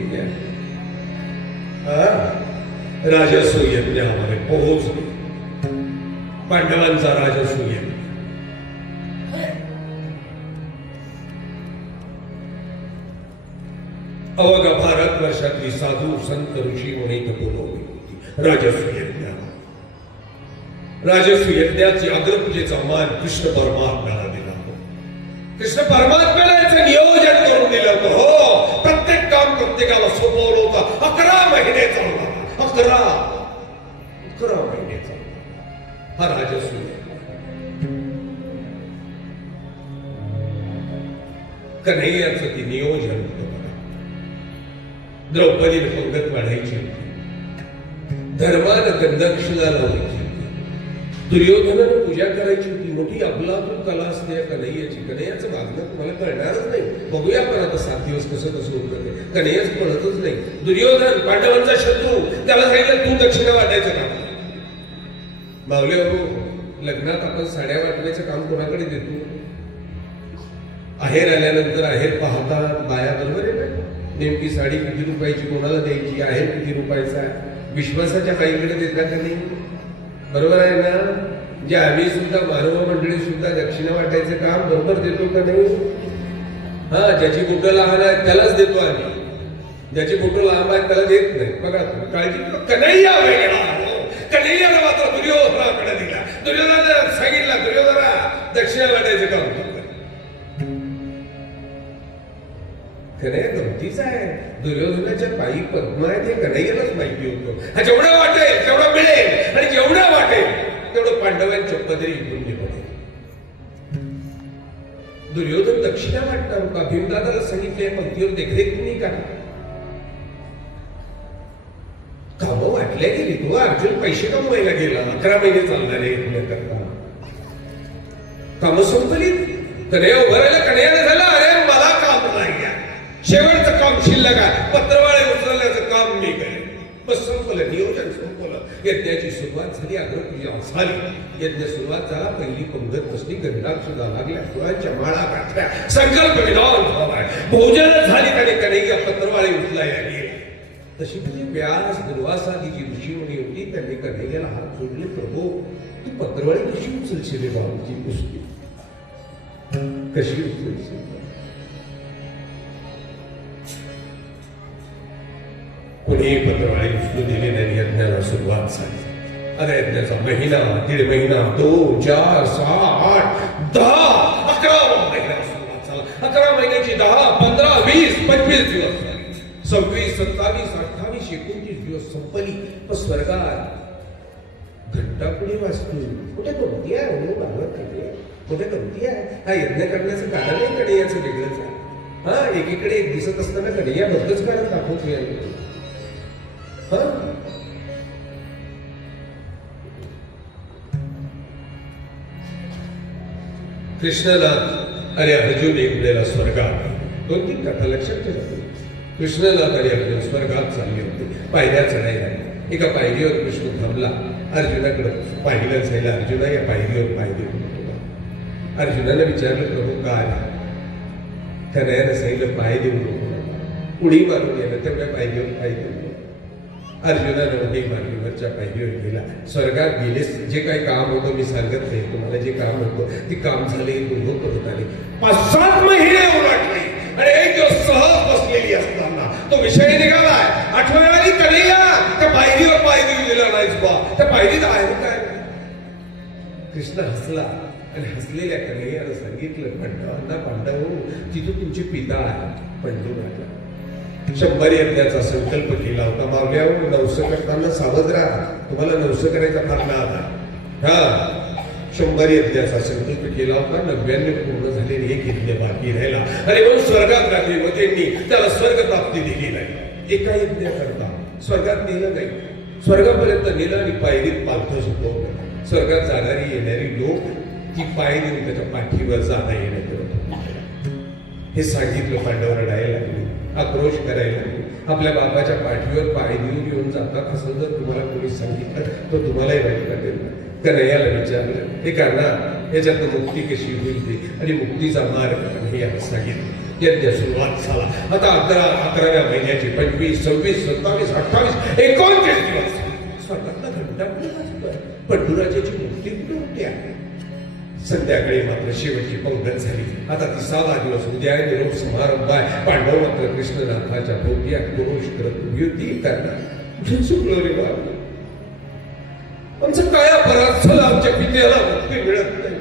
राजसू यज्ञामध्ये पोहोचले पांडवांचा राजसू यज्ञ अवघ भारतवर्षातली साधू संत ऋषी मुनी बोलवली होती राजसू यज्ञाची अग्रपूजेचा मान कृष्ण परमात्म्याला दिला कृष्ण परमात्म्याला याचं नियोजन करून दिलं होतं हो प्रत्येक काम प्रत्येकाला सोपवलं होतं 11 महिने चालला 11 महिने चालला हा राजसू कन्हैयाचं ते नियोजन होतं द्रौपदीने पंगत वाढायची होती धर्मानं गंधक्षला लावायची दुर्योधनानं पूजा करायची होती मोठी अबलातून कला असते या कन्हैयाची कन्हैयाचं वागणं तुम्हाला कळणारच नाही बघूया आपण आता 7 दिवस कसं होतं कन्हैयाच कळतच नाही दुर्योधन पांडवांचा शत्रू त्याला सांगितलं तू दक्षिणा वाटायचं काम मावले हो लग्नात आपण साड्या वाटण्याचं काम कोणाकडे देतो आहेर आल्यानंतर आहेर पाहता बाया बरोबर आहे ना नेमकी साडी किती रुपयाची कोणाला द्यायची आहेर किती रुपयाचा विश्वासाच्या काहीकडे देता का नाही बरोबर आहे ना जे आम्ही सुद्धा मानव मंडळी सुद्धा दक्षिणा वाटायचं काम बरोबर देतो का नाही हा ज्याची बोटं लहान आहेत त्यालाच देतो आम्ही ज्याची बोटं लांब आहेत त्याला देत नाही बघा तुम्ही काळजी कन्हैया वेगळा कन्हैयाला मात्र दुर्योधनाकडे दिला दुर्योधनाला सांगितला दुर्योधना दक्षिणा वाटायचं काम करतो कन्हैया गमतीच आहे दुर्योधनाच्या पायी पद्मा आहे ते कन्हैयालाच माहिती होतं हा जेवढं वाटेल तेवढं मिळेल आणि जेवढं वाटेल तेवढं पांडवांच्या पदरी गुंडी पडेल दुर्योधन दक्षिणा वाटणार होता भीमदादाला सांगितले पंक्तीवर देखरेख तुम्ही करा कामं वाटल्या गेली तो अर्जुन पैसे कमवायला गेला 11 महिने चालणारे करता कामं संपली कन्हैया उभं राहिला. कन्हैयाने झालं, अरे मला काम नाही आहे, शेवटचं काम शिल्लक आहे, पत्रवाळे उचलण्याचं काम मी करेन. बस संपलं, नियोजन संपलं. यज्ञाची सुरुवात झाली, अग्रपूजा झाली. यज्ञ सुरुवात झाला, पहिली पंगत बसली, गंधार सुद्धा लागल्या, फुलांच्या माळा गाठल्या, संकल्प विधान झालाय, भोजन झाली. आणि कन्हैया पत्रवाळे उचलायला गेले. तशी म्हणजे व्यास दुर्वासादी जी ऋषीमुनी होती, त्यांनी कन्हैयाला हात जोडले, प्रभू तू पत्रवाळी कशी उचलशील रे बाबाची पुष्टी, कशी उचलशील? कोणी पत्रवाळी उचलू दिली नाही. यज्ञाला सुरुवात झाली. आता यज्ञाचा महिना, 1.5 महिना, 2, 4, 6, 8, 10, 11 महिना सुरुवात झाला. 11 महिन्याची 10, 15, 20, 25 दिवस झाले. 26, 27, 28, 29 दिवस संपली. पण स्वर्गात घंटा पुढे वाचतो. कुठे कोणती आहे कुठे कोणती आहे? हा यज्ञ करण्याचं कारण आहे कन्हैयाचं वेगळंच आहे. हा एकीकडे एक दिसत असताना कन्हैया बद्दलच कारण दाखवतो. कृष्णाला अरे अर्जुन एक वेळेला स्वर्गात, 2-3 कथा लक्षात ठेवा. कृष्णाला अरे अर्जुन स्वर्गात चालले होते, पायऱ्या चढायला. एका पायरीवर कृष्ण थांबला, अर्जुनाकडे पाहिलं जायला. अर्जुना या पायरीवर पाय देऊ नको. अर्जुनाने विचारलं, प्रभू काय? कन्हैयाने सांगितलं, पाय देऊ नको, उडी मारून गेलं, तेवढ्या पायरीवर पाय देऊ. अर्जुनाने उडी मारली, वरच्या पायरीवर गेला. स्वर्गात गेले, जे काही काम होतं मी सांगत नाही तुम्हाला, जे काम होतं ते काम झाले, पूर्ण करत आले. 5-7 महिने उलटले आणि एक दिवस सहज बसलेली असताना तो विषय निघालाय. आठवण आली, कन्हैया त्या पायरीवर पाय देऊ दिला नाहीस बा, त्या पायरीत आहे काय? कृष्ण हसला आणि हसलेल्या कन्हैयानं सांगितलं, पांडव तिथं तुमचे पिता आहे पंडू. 100 यज्ञाचा संकल्प केला होता. मावल्यावर नवसं करताना सावध राहा, तुम्हाला नवसं करायचा फार नाद आहे. हा 100 यज्ञाचा संकल्प केला होता. 99 पूर्ण झाले, एक यज्ञ बाकी राहिला. आणि म्हणून स्वर्गात घातले व त्यांनी त्याला स्वर्ग प्राप्ती दिली नाही. एका यज्ञ करता स्वर्गात नेलं नाही, स्वर्गापर्यंत नेलं आणि पायरीत पालथं झोपवलं. स्वर्गात जाणारी येणारी लोक ती पाय देऊन त्याच्या पाठीवर जाता येणं करत होते. हे सांगितलं, पांडव रडायला लागले, आक्रोश करायला लागले. आपल्या बापाच्या पाठीवर पाय देऊन घेऊन जातात असं जर तुम्हाला कोणी सांगितलं तर तुम्हालाही वाईट वाटेल. कन्हैयाला विचारलं, हे कारणा याच्यात मुक्ती कशी होईल ते, आणि मुक्तीचा मार्ग कन्हैयाला सांगितलं. यज्ञ सुरुवात झाला. आता 11व्या महिन्याची 25, 26, 27, 28, 29 दिवस स्वतःला घंटा कुठे वाजतोय? पंडुराजाची मुक्ती कुठे होती आहे? संध्याकाळी मात्र शेवटची पंगत झाली. आता 30वा दिवस, उद्या निरोप समारंभ आहे. पांडव मात्र कृष्णनाथाच्या भोवती आक्रोश करत उभी होती. त्यांना चुकलो रे बाबा, आमचं काय अपराध झाला, आमच्या पित्याला मुक्ती मिळत नाही.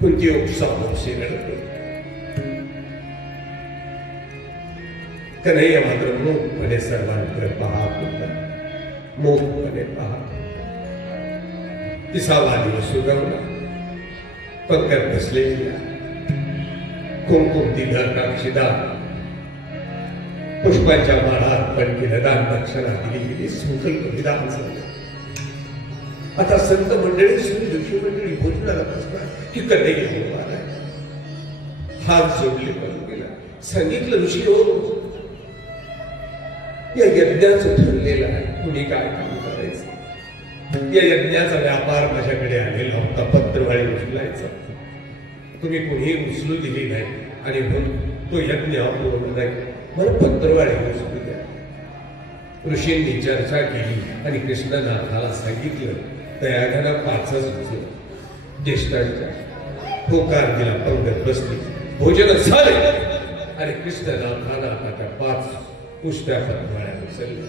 कोणती सामोरशी रडत. कन्हैया मात्र मोठपणे सर्वांकडे पाहत होता, मोठपणे पाहत. 30वा दिवस उगवला. पंगत बसलेली, कुंकुम दिलं, काक्षीदार पुष्पांच्या माळा अर्पण केलं, दान दक्षिणा दिली गेली, संकल्प विधान झालं. आता संत मंडळी, ऋषी मंडळी भोजनाला बसणार की कन्हैया होणार आहे. हात जोडले पडून गेला. सांगितलं, ऋषी हो, या यज्ञाचं ठरलेलं आहे, कुणी काय काम करायचं. या यज्ञाचा व्यापार माझ्याकडे आलेला होता, पत्रवाळी उचलायचा. तुम्ही कुणीही उचलू दिली नाही आणि म्हणून तो यज्ञ अपूर्ण नाही. मला पत्रवाळी उचलू द्या. ऋषींनी चर्चा केली आणि कृष्णनाथाला सांगितलं. दयाघना 5च उचल. ज्येष्ठांच्या होकार दिला. पंगत बसली, भोजन झाले आणि कृष्णनाथाला आता त्या 5 पुष्प्या पत्रवाळ्या उचलल्या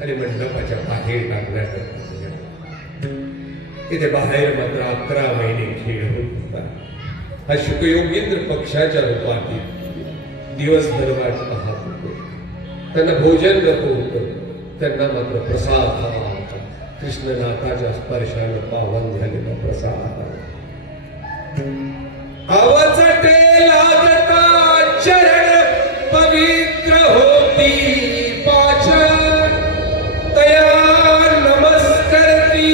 आणि मंडपाच्या बाहेर टाकण्यात आल्या. इथे बाहेर मात्र 11 महिने खेळ होत होता. हा शुकयोगींद्र पक्षाच्या रूपात दिवसभर वाट पाहत होते. त्यांना भोजन नको होतं, त्यांना मात्र प्रसाद हवा होता. कृष्णनाथाच्या स्पर्शानं पावन झालेला प्रसाद. अवचटे लागता चरण पवित्र होती पाचन, तया नमस्करती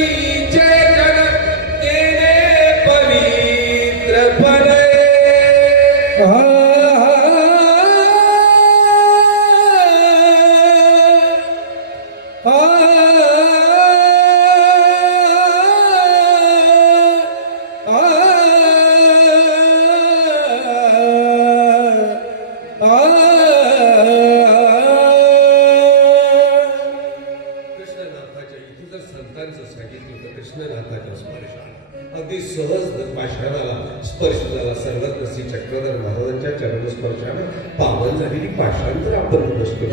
कृष्णनाथाच्या इथे जर संतांचं सांगितलं तर कृष्णनाथाच्या स्पर्शाला अगदी सहज पाषाणाला स्पर्श झाला. सर्वज्ञ चक्रधर महाराजांच्या चरणस्पर्शानं पावन झालेली पाषाण तर आपण नसतो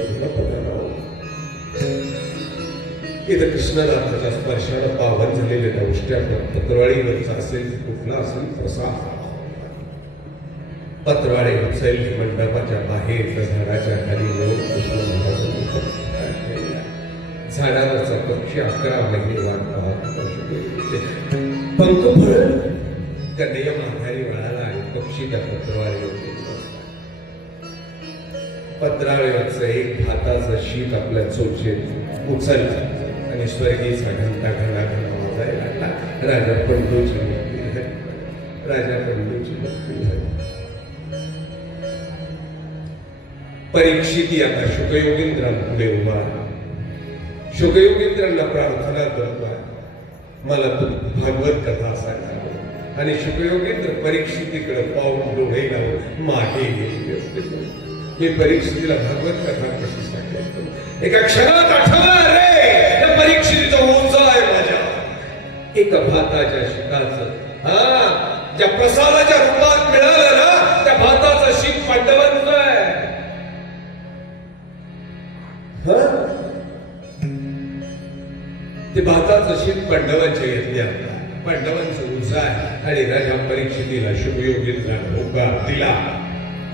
इथं कृष्णनाथाच्या स्पर्शानं पावन झालेले दौष्ट्या पत्रवाळीवरचा असेल कुठला असेल प्रसाद पत्रवाळे उचल मंडपाच्या बाहेर त्या झाडाच्या खाली लोक कृष्ण महाराजांनी झाडावरचा पक्षी 11 महिने वाट पाहत पंख फळ कन्हैया माघारी वळाला आणि पक्षी त्या पत्रवाळीवर पत्रावळीवरचं एक भाताचं शीत आपल्या चोचेत उचललं आणि स्वर्गीचा घंटा वाजायला लागला. राजा पंडूची मुक्ती झाली. राजा पंडूची मुक्ती झाली. परीक्षित आता शुकयोगींद्रांपुढे उभा. शुकयोगींद्रांना प्रार्थना करतो मला तू भागवत कथा सांगा. आणि शुकयोगेंद्र परीक्षितीकडे पाऊल डोळे लावून मागे गेले. मी परीक्षितीला भागवत कथा कशी सांगतो. एका क्षणात आठवलं रे त्या परीक्षितीचा ओझा आहे माझ्या एका भाताच्या शिकाचं. ज्या प्रसादाच्या रूपात मिळालं ना त्या भाताचं शीत पांडवांचं आहे. ते भाताचं शीत पांडवांच्या घेतल्या पांडवांचं ओझा आहे. आणि राजा परीक्षितीला शुभयोगींना होकार दिला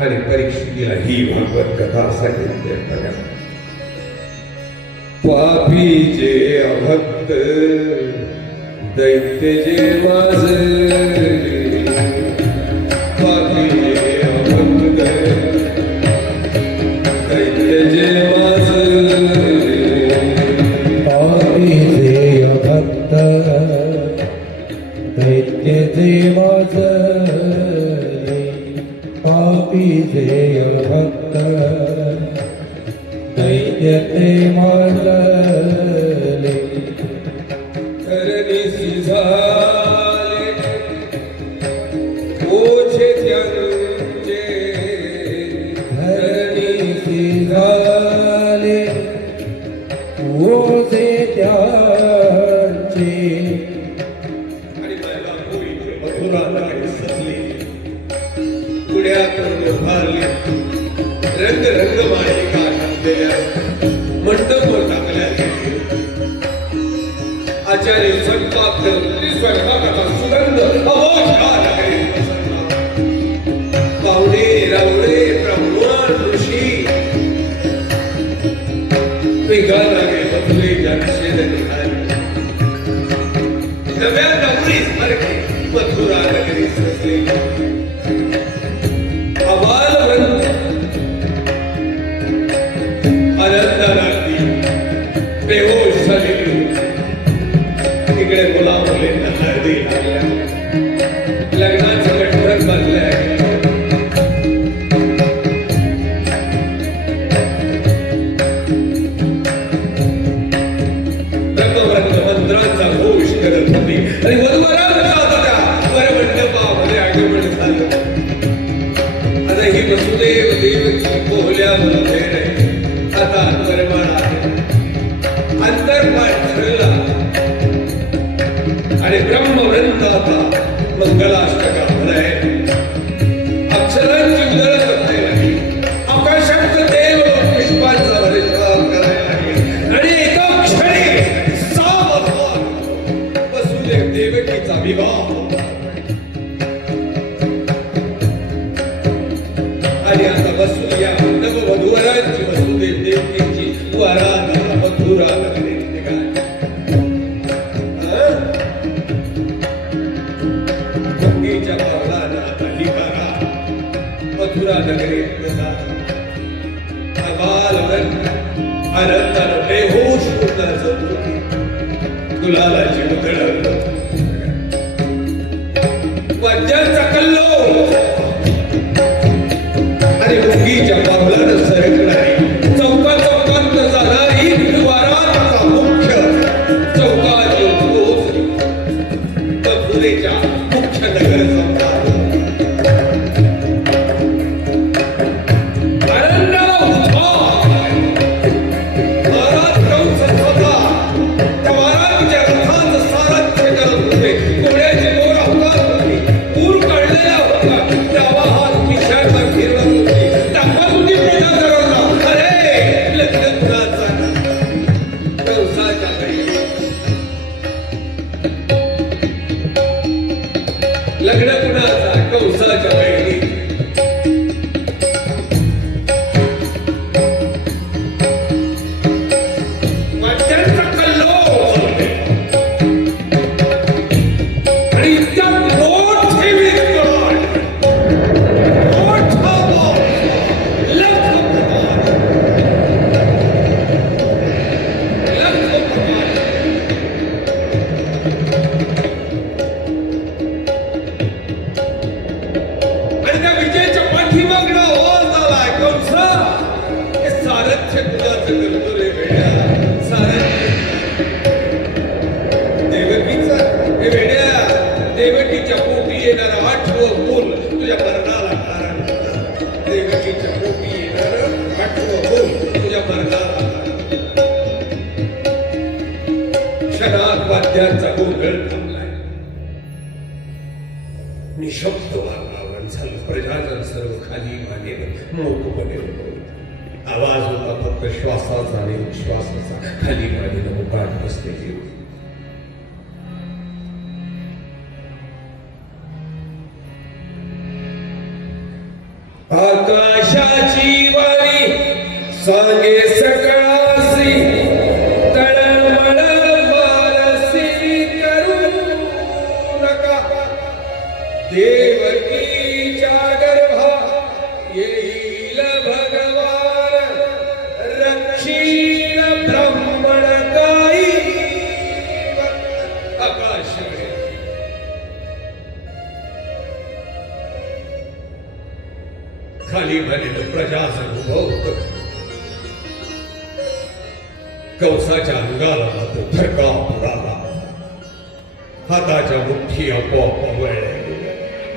आणि परीक्षितीला ही भागवत कथा सांगितली. पापी जे अभक्त दैत्य जे माझे पापी जे अभक्त दैत्य जे माझे पापी जे अभक्त दैत्य जे माझे पापी जे अभक्त दैत्य ते माझे करणी झाले ओझे त्यांचे धरणी झाले ओझे त्यांचे आणि मला होईल मधुराला सजली पुण्यातून भारली रंग रंग मालिका घातलेल्या मंडप टाकल्या आचार्य स्वयंपाक स्वयंपाकाचा सुगंध अवोघा लागले. पाहुणे रावळे ब्राह्मण ऋषी वेगळा लागे मधुरे जनशेद निघाले. नव्या नवरी सारखे मथुरा नगरी सजली. आबालवृंद आनंदाने बेहोश झालेली इकडे मुलामुलींना हळदी लागल्या. लग्नाचं गठ्ठक बांधलंय. ब्रह्मवृंद मंत्रांचा घोष करत होती आणि वधूवरांचा त्या वरमंडपामध्ये आगमन झालं. आता ही वसुदेव देवकी पोहल्यावर फेरे आता परमाणा अंतर्पाठ ठरला आणि ब्रह्मवृंद आता मंगलाष्टका म्हणाय. अक्षरांची उधळण करते नाही. आकाशात देव पुष्पांचा वर्षाव करायला लागले आणि एका क्षणी सावधान वसुदेव देवकीचा विवाह आणि आता वसु या नववधूवरांची वसुदेव देवकीची वराला मथुरा नगरीत निघाली. भक्तीच्या पावलाला काही करा मथुरा नगरीत निघा. आबालवृंद आनंदानं बेहोश होऊन नाचत होती. गुलालाची उधळण वाद्यांचा कल्लोळ डावा हात मिशाळवर फिरवत होती. दाखवत होती प्रजाजनांना, अरे लग्न कुणाचा कंसाच्या घरी. लग्न कुणाचा कंसाच्या बहिणी. वाद्यांचा कल्लोळ आणि इतक्या मोठे विद्वान, मोठा वाद, लख प्रमाण, लख प्रमाण. आणि त्या विजयाच्या पाठीमागणं आवाज आलाय, कंसा हे सारथ्य कुणाचं करतो रे वेड्या, सारथ्य देवकीचं. हे वेड्या, देवकीच्या पोटी येणारं आठवं बोल तुझ्या मरणाला कारण होतं. देवकीच्या पोटी येणारं आठवं बोल तुझ्या मरणाला कारण. क्षणात वाद्यांचा गोंधळ थांबलाय. निशब्द वातावरण झालं. प्रजाजन सर्व खाली मानेवर मोकपणे उभं होतं. आवाज होता फक्त श्वासाचा आणि श्वासाचा. खाली मानेनं मुकाट बसलेली होती. आकाशाची वाणी सांगे सकाळसी, तळमळ मानसी करू नका. देवकीच्या गर्भा येईल भगवान, रक्षीण ब्राह्मण गाई. आकाश खाली भरलेलं प्रजाजन उभं होतं. कंसाच्या अंगाला मात्र थरकाप उडाला. हाताच्या मुठ्ठी आपोआप वळल्या गेल्या.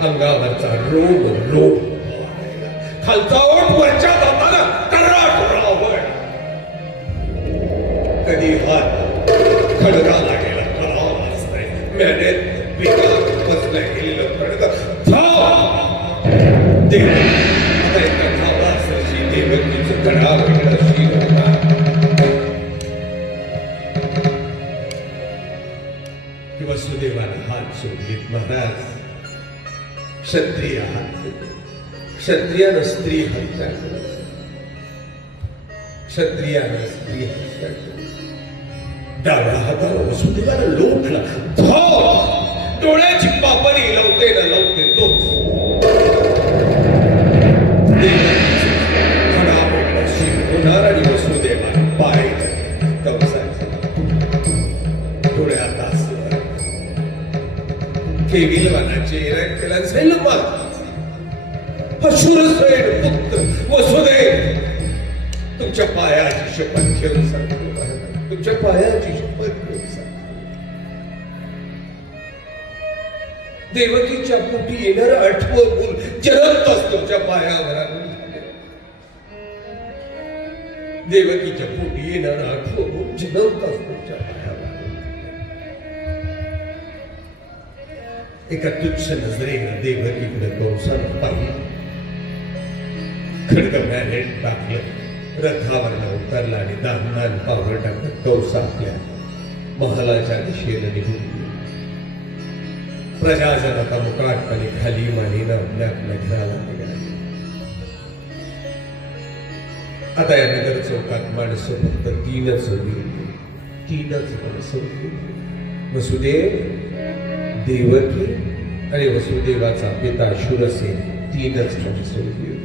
अंगावरचा रोम रोम वाढला. खालचा ओठ वरच्या दाताला कर्राट रावळ. कधी हात खडगाला गेला कळालाच नाही. मेहनत विकार बसल्या गेलेलं खडग देव देवकीचं गळा वेगळा शीर होता. वसुदेवाने हात सोडलीत. महाराज, क्षत्रिय हात, क्षत्रियानं स्त्री हत्या केली. क्षत्रियानं स्त्री हत्या केली. डाव्या हाताला वसुदेवानं लोटला. डोळ्याची पापणी लवते ना लवते तोच. होणार आणि वसुदेवाने पाय कंसाचे डोळ्यात असलं. केविलवानाचे रक्तला अशुरसेन पुत्र वसुदेव, तुमच्या पायाची शपथ घेऊन सांगतो. तुमच्या पायाची शपथ घेऊन सांगतो. देवकीच्या पोटी येणारं आठवं मूल जन्मताच तुमच्या पायावर आणून देवकीच्या पोटी येणारा आठवं जन्मताच तुमच्या पायावर. एका तुच्छ नजरेनं देवकीकडे कंसानं पाहिलं. खडग मॅनेट टाकलं. रथावरनं उतरला आणि दान पावलं टाकत कंस आपल्या महालाच्या दिशेनं निघून गेला. प्रजाजन आता मुकाटपणे खाली मानेनं आपल्या आपल्या घराला निघाली. आता या नगर चौकात माणसं फक्त तीनच होती. तीनच माणसं होती. वसुदेव, देवकी आणि वसुदेवाचा पिता शूरसेन. तीनच माणसं होती.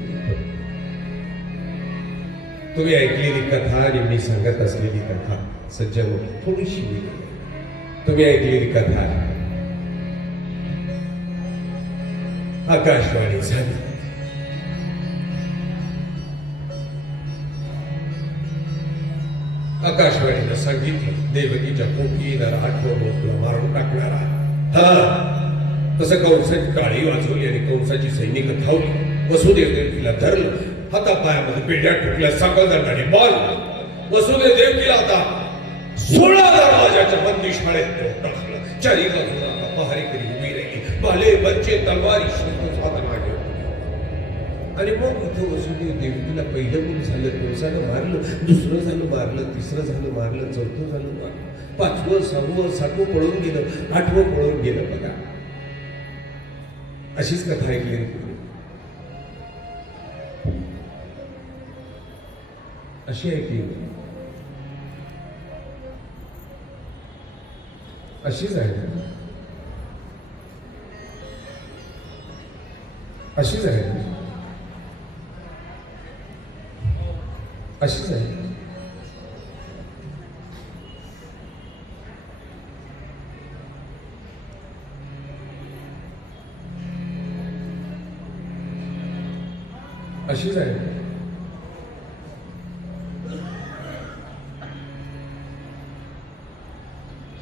तुम्ही ऐकलेली कथा आणि मी सांगत असलेली कथा सज्जन थोडीशी वेगळी. तुम्ही ऐकलेली कथा आकाशवाणी झाली. आकाशवाणीनं सांगितलं देवकीच्या पोटी येणारा आठवं मोठला मारून टाकणारा. हा, तसं कंसाची काळी वाजवली आणि कंसाची सैनिक धावली. वसुदेव देवकीला धरलं. हातापायामध्ये पेढ्या टुकल्या. साखळदंडाने बाल. वसुदेव देवकीला आता 16 दरवाजाच्या बंदिशाळेत टाकलं. चारी बाजूला आता पहारेकरी उभी राहिली. भाले बच्चे तलवारी साधन आणि मग इथं वसुदेव देवकीला पहिलं मूल झालं, व्यवसायानं मारलं, दुसरं झालं मारलं, तिसरं झालं मारलं, चौथं झालं मारलं, 5वं 6वं 7वं पळून गेलं, 8वं पळून गेलं. बघा अशीच कथा ऐकली तुम्ही. अशी ऐकली, अशीच आहे, अशीच आहे, अशीच आहे. अशीच आहे.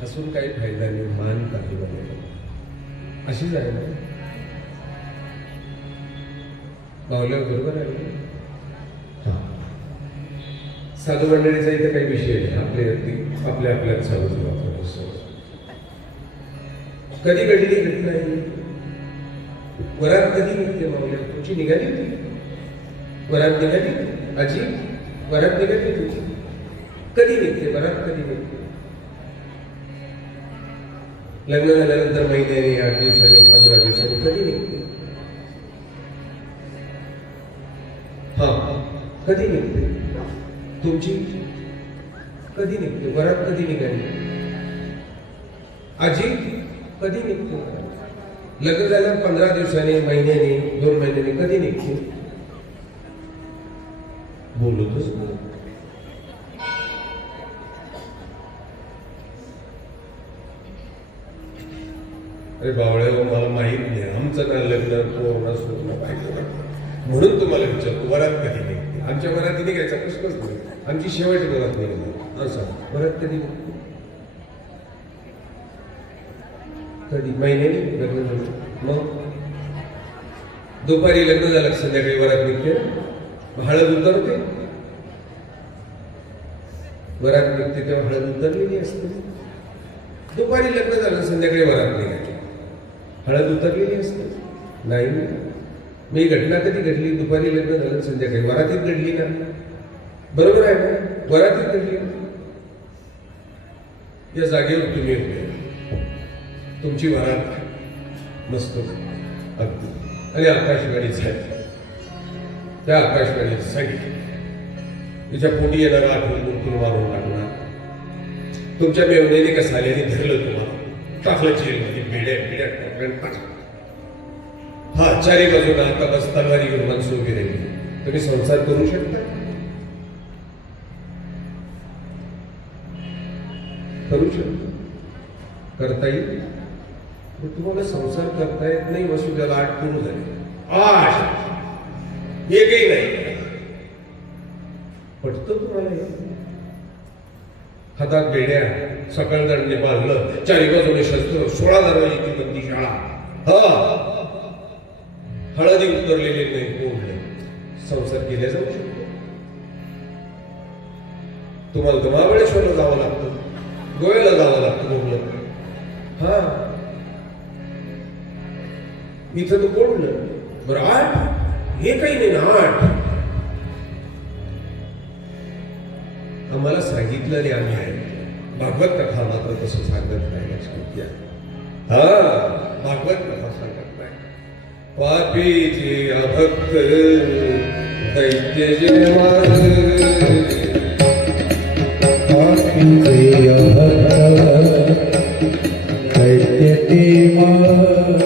हसून काही फायदा नाही, मान काही बनवलं. अशीच आहे ना मावल्या, बरोबर आहे ना? साधू मंडळीचा इथे काही विषय नाही, आपल्या आपल्यात साधू कधी घडली घटना आहे. वरात कधी निघते मावल्या? तुमची निघाली होती वरात? निघाली आजी? वरात निघाली तुझी? कधी निघते वरात? कधी निघते? लग्न झाल्यानंतर महिन्याने, 8 दिवसांनी, 15 दिवसांनी कधी निघते? हा, कधी निघते तुमची? कधी निघते वरात? कधी निघाली आजी? कधी निघते? लग्न झाल्यावर 15 दिवसांनी, महिन्याने, 2 महिन्याने कधी निघते? बोलतच नाही. अरे बावळे, मला माहित नाही, आमचं ना लग्न कोरोना सुरू पाहिजे म्हणून तुम्हाला विचारतो, वरात कधी निघते? आमच्या वरात निघायचा प्रश्नच नाही. आमची शेवटची वरात निघाली असं. वरात कधी निघते? कधी? महिन्याने लग्न झालं, मग दुपारी लग्न झालं, संध्याकाळी वरात निघते. हळद उतरते, वरात निघते तेव्हा हळद उतरलेली असते. दुपारी लग्न झालं, संध्याकाळी वरात निघाली, हळद उतरलेली असते नाही. मी घटना कधी घडली? दुपारी लग्न झालं, संध्याकाळी वरातीत घडली ना, बरोबर आहे ना? वरातीत घडली. या जागेवर तुम्ही होते, तुमची वरात मस्त अगदी. आणि आकाशवाणीच आहे, त्या आकाशवाणीत सांगितलं तिच्या पोटी येणारा आठवण तुला मारून टाकणार. तुमच्या मेवणीने का साल्याने धरलं तुम्हाला, टाकलं जेलमध्ये, बेड्या टाकलं. हा, चारी बाजूला आता बस तलवारी घेऊन माणसं उभी राहिली. तुम्ही संसार करू शकता? करू शकता? करता येईल? तुम्हाला संसार करता येत नाही. वसुदेवाला 8 पूर्ण झाले, 8 एकही नाही. पटतं तुम्हाला? हातात बेड्या, सकाळ दंडे बांधलं, चारी बाजूने शस्त्र, 16 दरवाजेची बंदी शाळा. हा, हळदी उतरलेले नाही, कोंडले. संसार केला जाऊ शकतो? तुम्हाला तर महाबळेश्वरला जावं लागतं, गोव्याला जावं लागतं बोललं. हा, इथं तर कोंडलं. बरं 8 हे काही नाही ना. 8 आम्हाला सांगितलं आणि आम्ही आहे. भागवत कथा मात्र तसं सांगत नाही. लक्षात घ्या. हा, भागवत कथा सांगत नाही. पापी जे अभक्त दैत्य जे मार, पापी जे अभक्त दैत्य ते मार,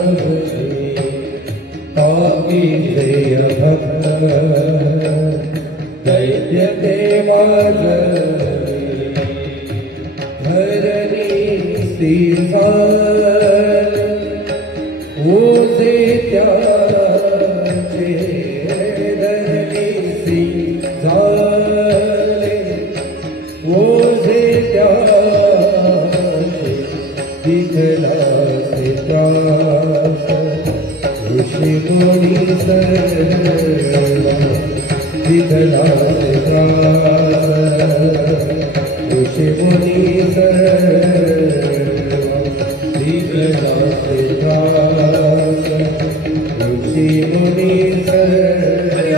पापी जे अभक्त दैत्य ते मार, धरणी सीसाल ओझे त्याचे, धरणी सीसाल ओझे त्याचे, दिखला से त्रास ऋषी मुनी सर्व, दिखला से त्रास ऋषी मुनी सर्व, दिखला से त्रास ऋषी मुनी सर्व.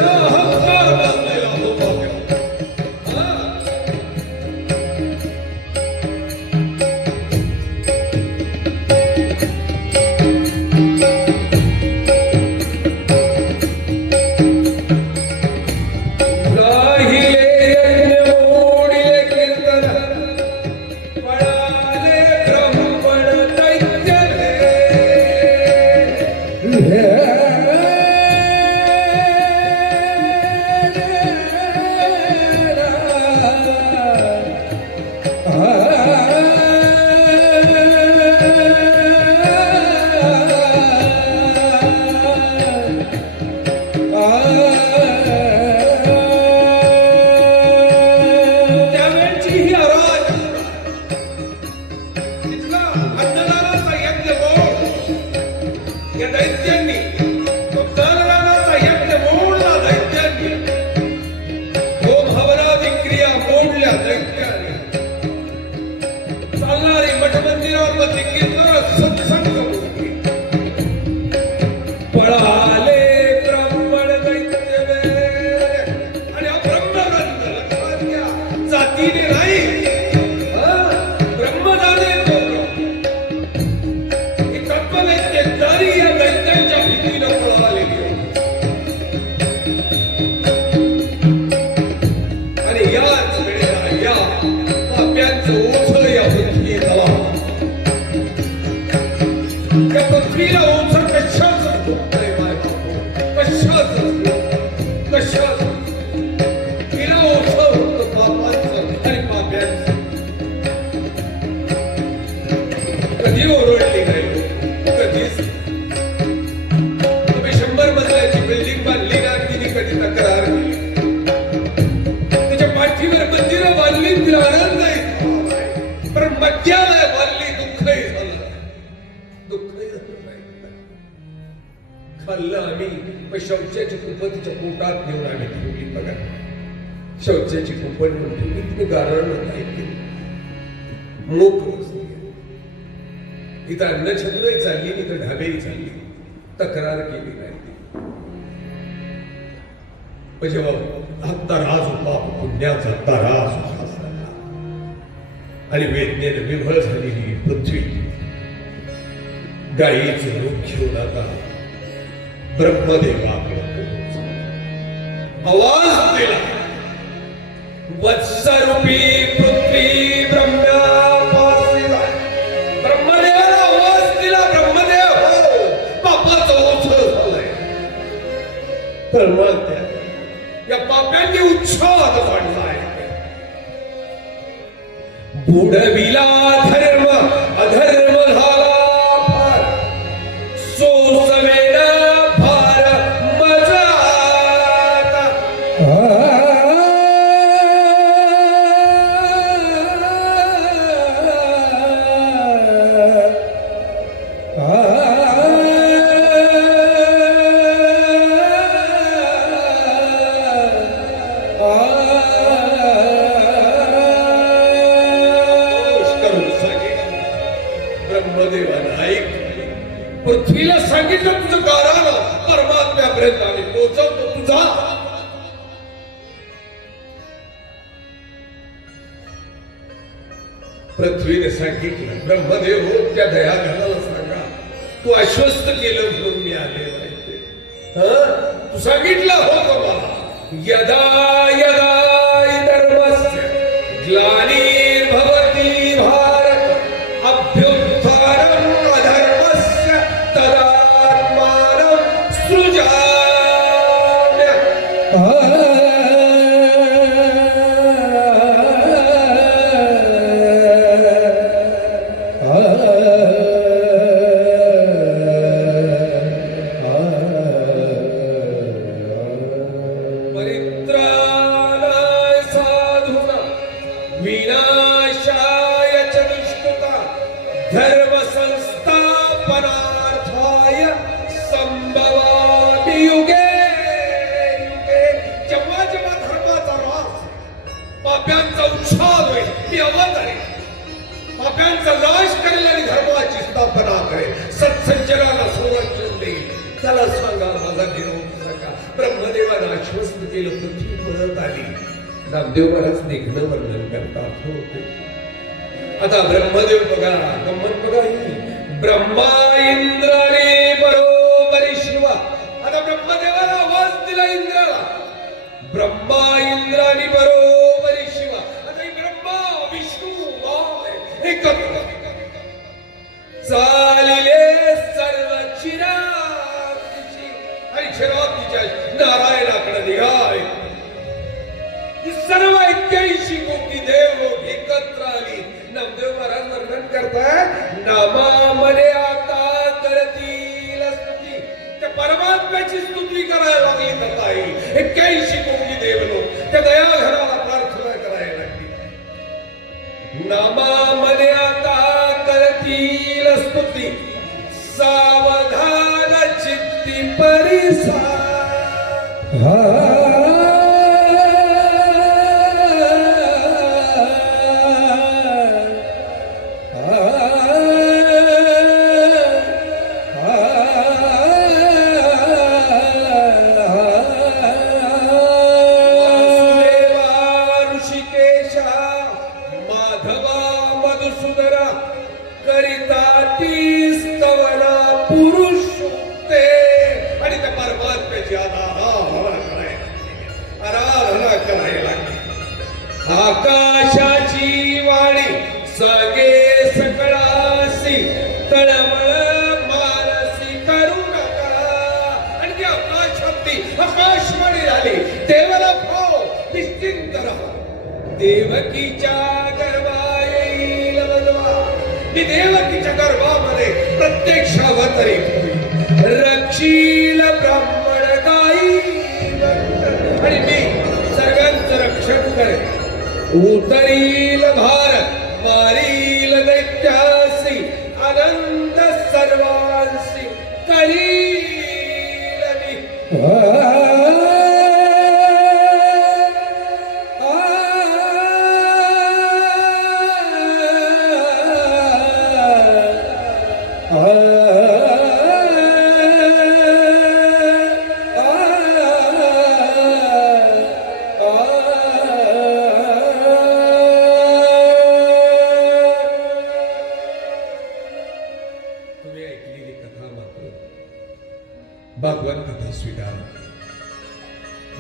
गणपतीच्या पोटात नेऊन आम्ही ठेवली बघा. शौचाची कुंपण म्हणून ठेवली. तिथे गारण नाही केली. मोकळं असते. इथं अन्नछत्रही चालली, इथं ढाबेही चालली. तक्रार केली नाही. पण जेव्हा हा तराज होता, पुण्याचा तराज होता आणि वेदनेने विभळ झालेली पृथ्वी गायीचं रूप घेऊन आता ब्रह्मदेवाकडे आवाज दिला. वत्सरूपी पृथ्वी ब्रह्म्यापासिला. ब्रह्मदेवाला आवाज दिला. ब्रह्मदेव हो, पापाचं ओझं झालंय. तळमळत्या या पाप्यांनी उच्छाद वाढलाय. बुडविला धर्म, अधर्म झाला फार. सोसवेना फार मजा. ब्रह्मदेवानं ऐक, पृथ्वीला सांगितलं तुझं गारानं परमात्म्यापर्यंत आम्ही पोहोचवतो. तुझा पृथ्वीने सांगितलं, ब्रह्मदेव हो, त्या दया घालायला सांगा. तू आश्वस्त केलं म्हणून मी आले नाही. तू सांगितलं होतं मला, यदा यदा धर्मस्य ग्लानिर्भवति भारत अभ्युत्थानम् अधर्मस्य तदात्मानं सृजाम्यहम्. परित्राणाय साधूनां विनाशाय च दुष्कृता धर्म संस्थापनार्थाय संभवामि युगे युगे. जेव्हा जेव्हा धर्माचा रास, पाप्यांचा उच्छाद होईल, मी अवतारेन. पाप्यांचा नाश करेल आणि धर्माची स्थापना करेल. सत्सज्जनाला संरक्षण देईल. त्याला सांगा माझा निरोप सांगा. ब्रह्मदेवानं आश्वस्त केलं. पृथ्वी परत आली. नामदेव महाराज देखणं वर्णन करतात होते. आता ब्रह्मदेव बघा, गंमत बघा ही. ब्रह्मा इंद्राने बरोबरी शिवा. आता ब्रह्मदेवाला आवाज दिला इंद्राला. ब्रह्मा इंद्राने बरोबरी शिवा. आता ही ब्रह्मा विष्णू माय एकत्र चालिले सर्व चिरागची आणि चिरागीच्या नारायणाकडे निघाले. ही सर्व 81 कोटी देव एकत्र आली. नामदेव महाराज वर्णन करतात, नामामध्ये आता करतील स्तुती. त्या परमात्म्याची स्तुती करायला लागली. ताई 81 कोटी देव लोक त्या दयाघराला प्रार्थना करायला लागली. नामामध्ये आता करतील स्तुती सावधान चित्ती परिसा. आकाशाची वाणी सगे सकळासी तळमळ मानसी करू नका. आणि ती आकाशातली आकाशवाणी झाली. देवाला भाव निश्चिंत राहा. देवकीच्या गर्भा येईल बनवा. मी देवकीच्या गर्भामध्ये प्रत्यक्ष अवतरित होईल. रक्षील ब्राह्मण गाई आणि मी सर्वांचं रक्षण करेन. उतरील भारत मारील दैत्यासी आनंद सर्वांसी करील मी.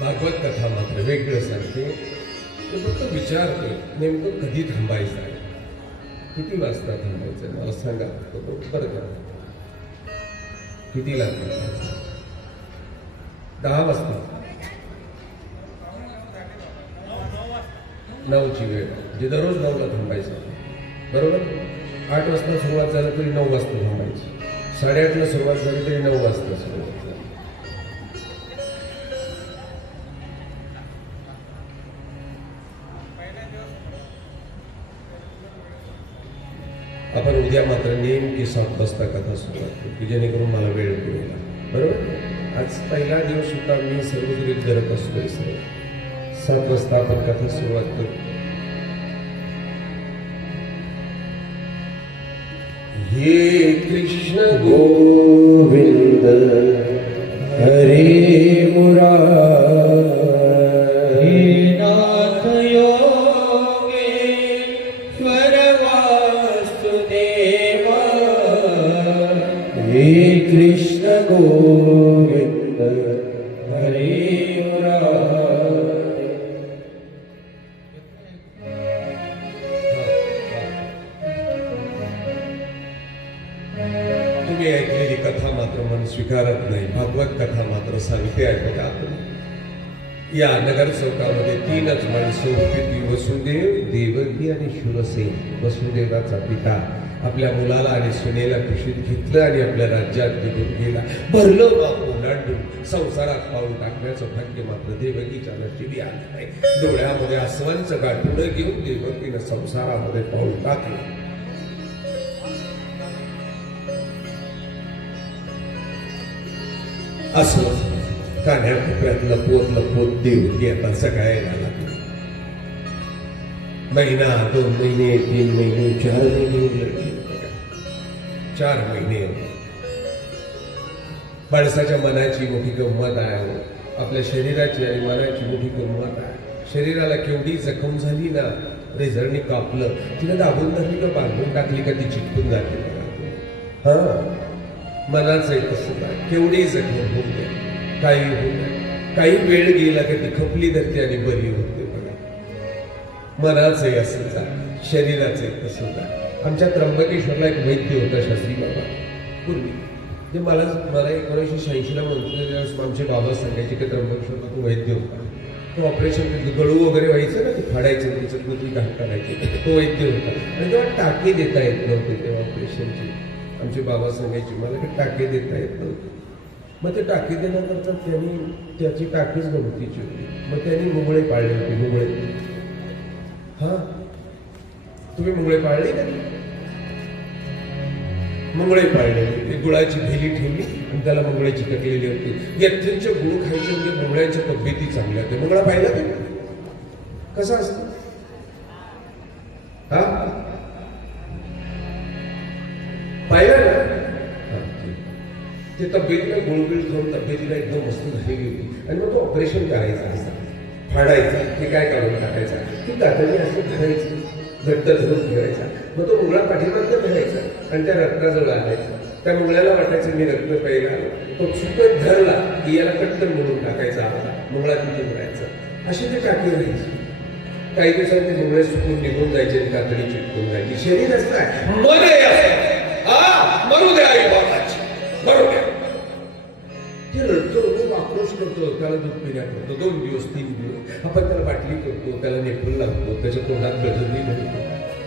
भागवत कथा मात्र वेगळं सांगते. तो फक्त विचारतोय नेमकं कधी थांबायचं आहे, किती वाजता थांबायचं मला सांगा. तो बरं करा कितीला थांबायचं? 10 वाजता 9ची वेळ म्हणजे दररोज 9ला थांबायचं बरोबर. 8 वाजता सुरुवात झाली तरी 9 वाजता थांबायची. 8:30ला सुरुवात झाली तरी 9 वाजता सुरुवात. आपण उद्या मात्र नेमकी 7 वाजता कथा सुरुवात करू की जेणेकरून मला वेळ मिळेल बरोबर. आज पहिला दिवस होता, मी सर्व गृहीत करत असतोय सर. 7 वाजता आपण कथा सुरुवात करू. हे कृष्ण गोविंद हरे मुरारी नाथ योगेश्वर वासुदेवा. हे कृष्ण गोविंद हरे मुरारी. तुम्ही ऐकलेली कथा मात्र मन स्वीकारत नाही. भागवत कथा मात्र सांगते आहे बघा. या नगर चौकामध्ये 3च माणसं होती, ती वसुदेव, देवकी आणि शूरसेन. वसुदेवाचा पिता आपल्या मुलाला आणि सुनेला कुशीत घेतलं आणि आपल्या राज्यात निघून गेला. भरलं बाप ओलांडून संसारात पाऊल टाकण्याचं भाग्य मात्र देवकीच्या नशिबी आलं नाही. डोळ्यामध्ये आसवांचं गाठुडं घेऊन देवकीनं संसारामध्ये पाऊल टाकलं. असं कान्याकोपऱ्यात लपवत लपवत देवकी आता सगळ्याला लागली. 1 महिना 2 महिने 3 महिने 4 महिने उलटले. 4 महिने. माणसाच्या मनाची मोठी गंमत आहे, आपल्या शरीराची आणि मनाची मोठी गंमत आहे. शरीराला केवढी जखम झाली ना, रेझरने कापलं, तिला दाबून धरली का बांधून टाकली का ती चिटकून जाते. हा मनाचं एक तसं काय, केवढी जखम होऊ द्या, काही होऊ द्या, काही वेळ गेला का ती खपली धरते आणि बरी होते बघा. मनाचंही असंच आहे, शरीराचं एक तसंच आहे. आमच्या त्र्यंबकेश्वरला एक वैद्य होता, शास्त्री बाबा, पूर्वी. जे मला 1986ला म्हणतो, आमचे बाबा सांगायचे की त्र्यंबकेश्वरला तो वैद्य होता. तो ऑपरेशन गळू वगैरे व्हायचं ना, ते फाडायचं, त्याच्यात ती घाण काढायची, तो वैद्य होता. आणि तेव्हा टाके देता येत नव्हते तेव्हा ऑपरेशनची. आमचे बाबा सांगायचे मला की टाके देता येत नव्हते. मग ते टाके देण्याकरता त्यांनी त्याची टाकीच गमतीची होती. मग त्यांनी मुंगळे पाळले होते. मुंगळे, हा तुम्ही मुंगळे पाळले का? मुंगळे पाळले होते. गुळाची भेली ठेवली आणि त्याला मुंगळे चिकटलेली होती. यथ्यांचे गुळ खायचे म्हणजे मुंगळ्यांच्या तब्येती चांगल्या होत्या. मुंगळा पाहिला तुम्ही कसा असतो? हा पाहिलं ना? ते तब्येतीला गुळबिळ खाऊन तब्येतीला एकदम मस्त झालेली होती. आणि मग तो ऑपरेशन करायचा असता, फाडायचा, ते काय काढून टाकायचा, ती कातडी असं धरायची, घट्ट धरून ठेवायचा. मग तो मुंगळा पाठीमागं धरायचा आणि त्या रक्ताजवळ आणायचा. त्या मुंगळ्याला वाटायचं मी रक्त प्यायला आलो. तो चुकत धरला की याला कट्टन म्हणून टाकायचा, आपला मुंगळा तिथे भरायचा. अशी ते टाकी राहायची. काही दिवसांनी ते मुंगळे सुकून निघून जायचे आणि कातडी चिटकून जायची. शरीर असं आहे, मन आहे, मरू द्या आई बाबाची, मरू द्या. ते रडतो, खूप आक्रोश करतो, त्याला दूध पिण्या करतो. 2 दिवस 3 दिवस आपण त्याला बाटली करतो, त्याला नेपल लागतो, त्याच्या तोंडात गजरली घडतो.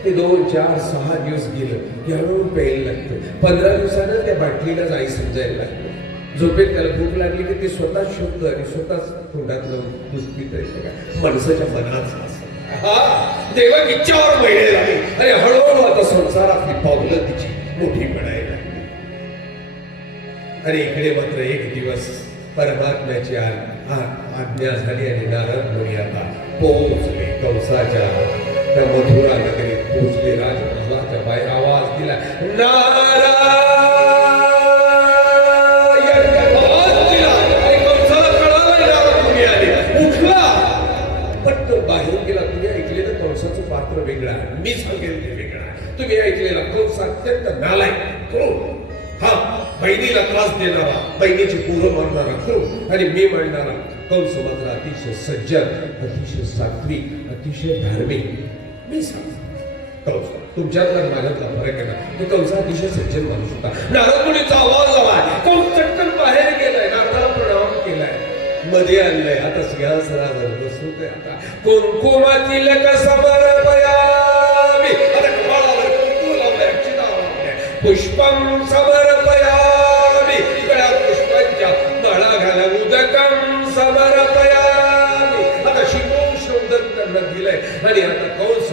ते 2, 4, 6 दिवस गेलं की हळूहळू प्यायला लागतं. 15 दिवसानं त्या बाटलीला जाई समजायला लागतं. झोपेत त्याला भूक लागली की ते स्वतः शोधतं आणि स्वतःच तोंडात लावून दूध पितंय. बघा माणसाच्या मनाचं असं. हा देवक इच्छावर महिने लागली आणि हळूहळू आता संसारातली पावलं तिची मोठी पडायला लागली. आणि इकडे मात्र एक दिवस परमात्म्याची आज्ञा झाली आणि नारद मुनी आता पोहोचले कंसाच्या त्या मथुरा नगरीत पोहोचले. राजमहालाच्या बाहेर आवाज दिला, नारायण आवाज दिला आणि कंसाला कळालं नारद मुनी आले. उठला, पटकन बाहेर गेला. तुम्ही ऐकलेलं कंसाचं पात्र वेगळं आहे, मी सांगेल ते वेगळं आहे. तुम्ही ऐकलेला कंस अत्यंत नालायक, क्रूर, हा बहिणीला त्रास देणारा, बहिणीची पोरं मारणारा क्रूर, आणि मी म्हणणारा कंस मात्र अतिशय सज्जन, अतिशय सात्विक, अतिशय धार्मिक. मी सांगतो कंस तुमच्यातला आणि माझ्यातला फरक आहे ना, ते कंस अतिशय सज्जन माणूस होता. नारद मुनीचा आवाज आलाय, कंस चटकन बाहेर गेलाय, नारदाला प्रणाम केलाय, मध्ये आणलंय, आता सिंहासनावर बसवतोय. आता कुंकुमातील समर्पयामि, आता कपाळावर कुंकू लावलंय, अक्षता लावलंय, पुष्पम समर्पयामि, गळ्यात पुष्पांच्या माळा घाला, उदकम समर्पयामि, आता शिकोषोदक त्यांना दिलंय. आणि आता कंस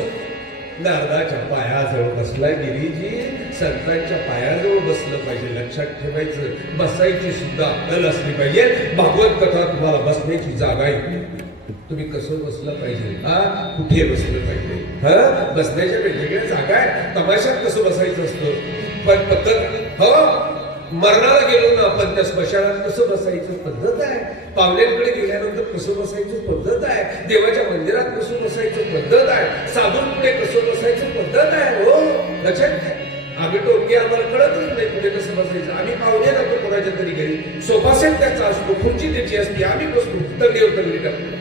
नारदाच्या पायाजवळ बसलाय. गिरीजी, संतांच्या पायाजवळ बसलं पाहिजे, लक्षात ठेवायचं. बसायची सुद्धा अक्कल असली पाहिजे. भागवत कथा तुम्हाला बसण्याची जागा आहे. तुम्ही कसं बसलं पाहिजे, हा कुठे बसलं पाहिजे, हा बसण्याच्या वेगवेगळ्या जागा आहे. तमाशात कसं बसायचं असतं पण पद्धत, हो मरणाला गेलो ना आपण त्या स्मशानात कसं बसायचं पद्धत आहे. पाहुण्यांकडे गेल्यानंतर कसं बसायचं पद्धत आहे. देवाच्या मंदिरात कसं बसायचं पद्धत आहे. साधूंपुढे कसं बसायचं पद्धत आहे. हो लक्षात घ्या. आम्ही टोपी आम्हाला कळतच नाही पुढे कसं बसायचं. आम्ही पाहुणे जातो कोणाच्या तरी घरी, सोफा सेट त्याचा असतो, खुर्ची त्याची असते, आम्ही बसतो तंगडीवर तंगडी टाकतो.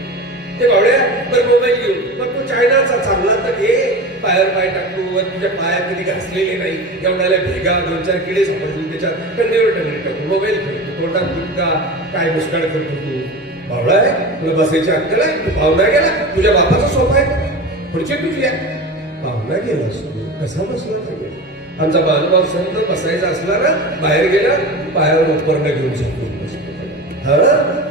ते भावड्या बरं मोबाईल घेऊन मग तो चायनाचा चांगला तर घे, पायावर पाय टाकतो, वर तुझ्या पायात कधी घासलेले नाही, एवढ्याला भेगा 2-4 किडे सापडले त्याच्यात, कंडीवर टंगडी टाकतो, मोबाईल खेळतो, तोंडात गुटका काय मुस्काड करतो. तू भावडा आहे, तुला बसायची अक्कल आहे. तू पाहुणा गेला, तुझ्या बापाचा सोफा आहे, पुढचे तुझी आहे. पाहुणा गेला असतो कसा बसला पाहिजे. आमचा बालभाव संत बसायचा असला ना, बाहेर गेला पायावर उपरणं घेऊन झोपून बसतो. हा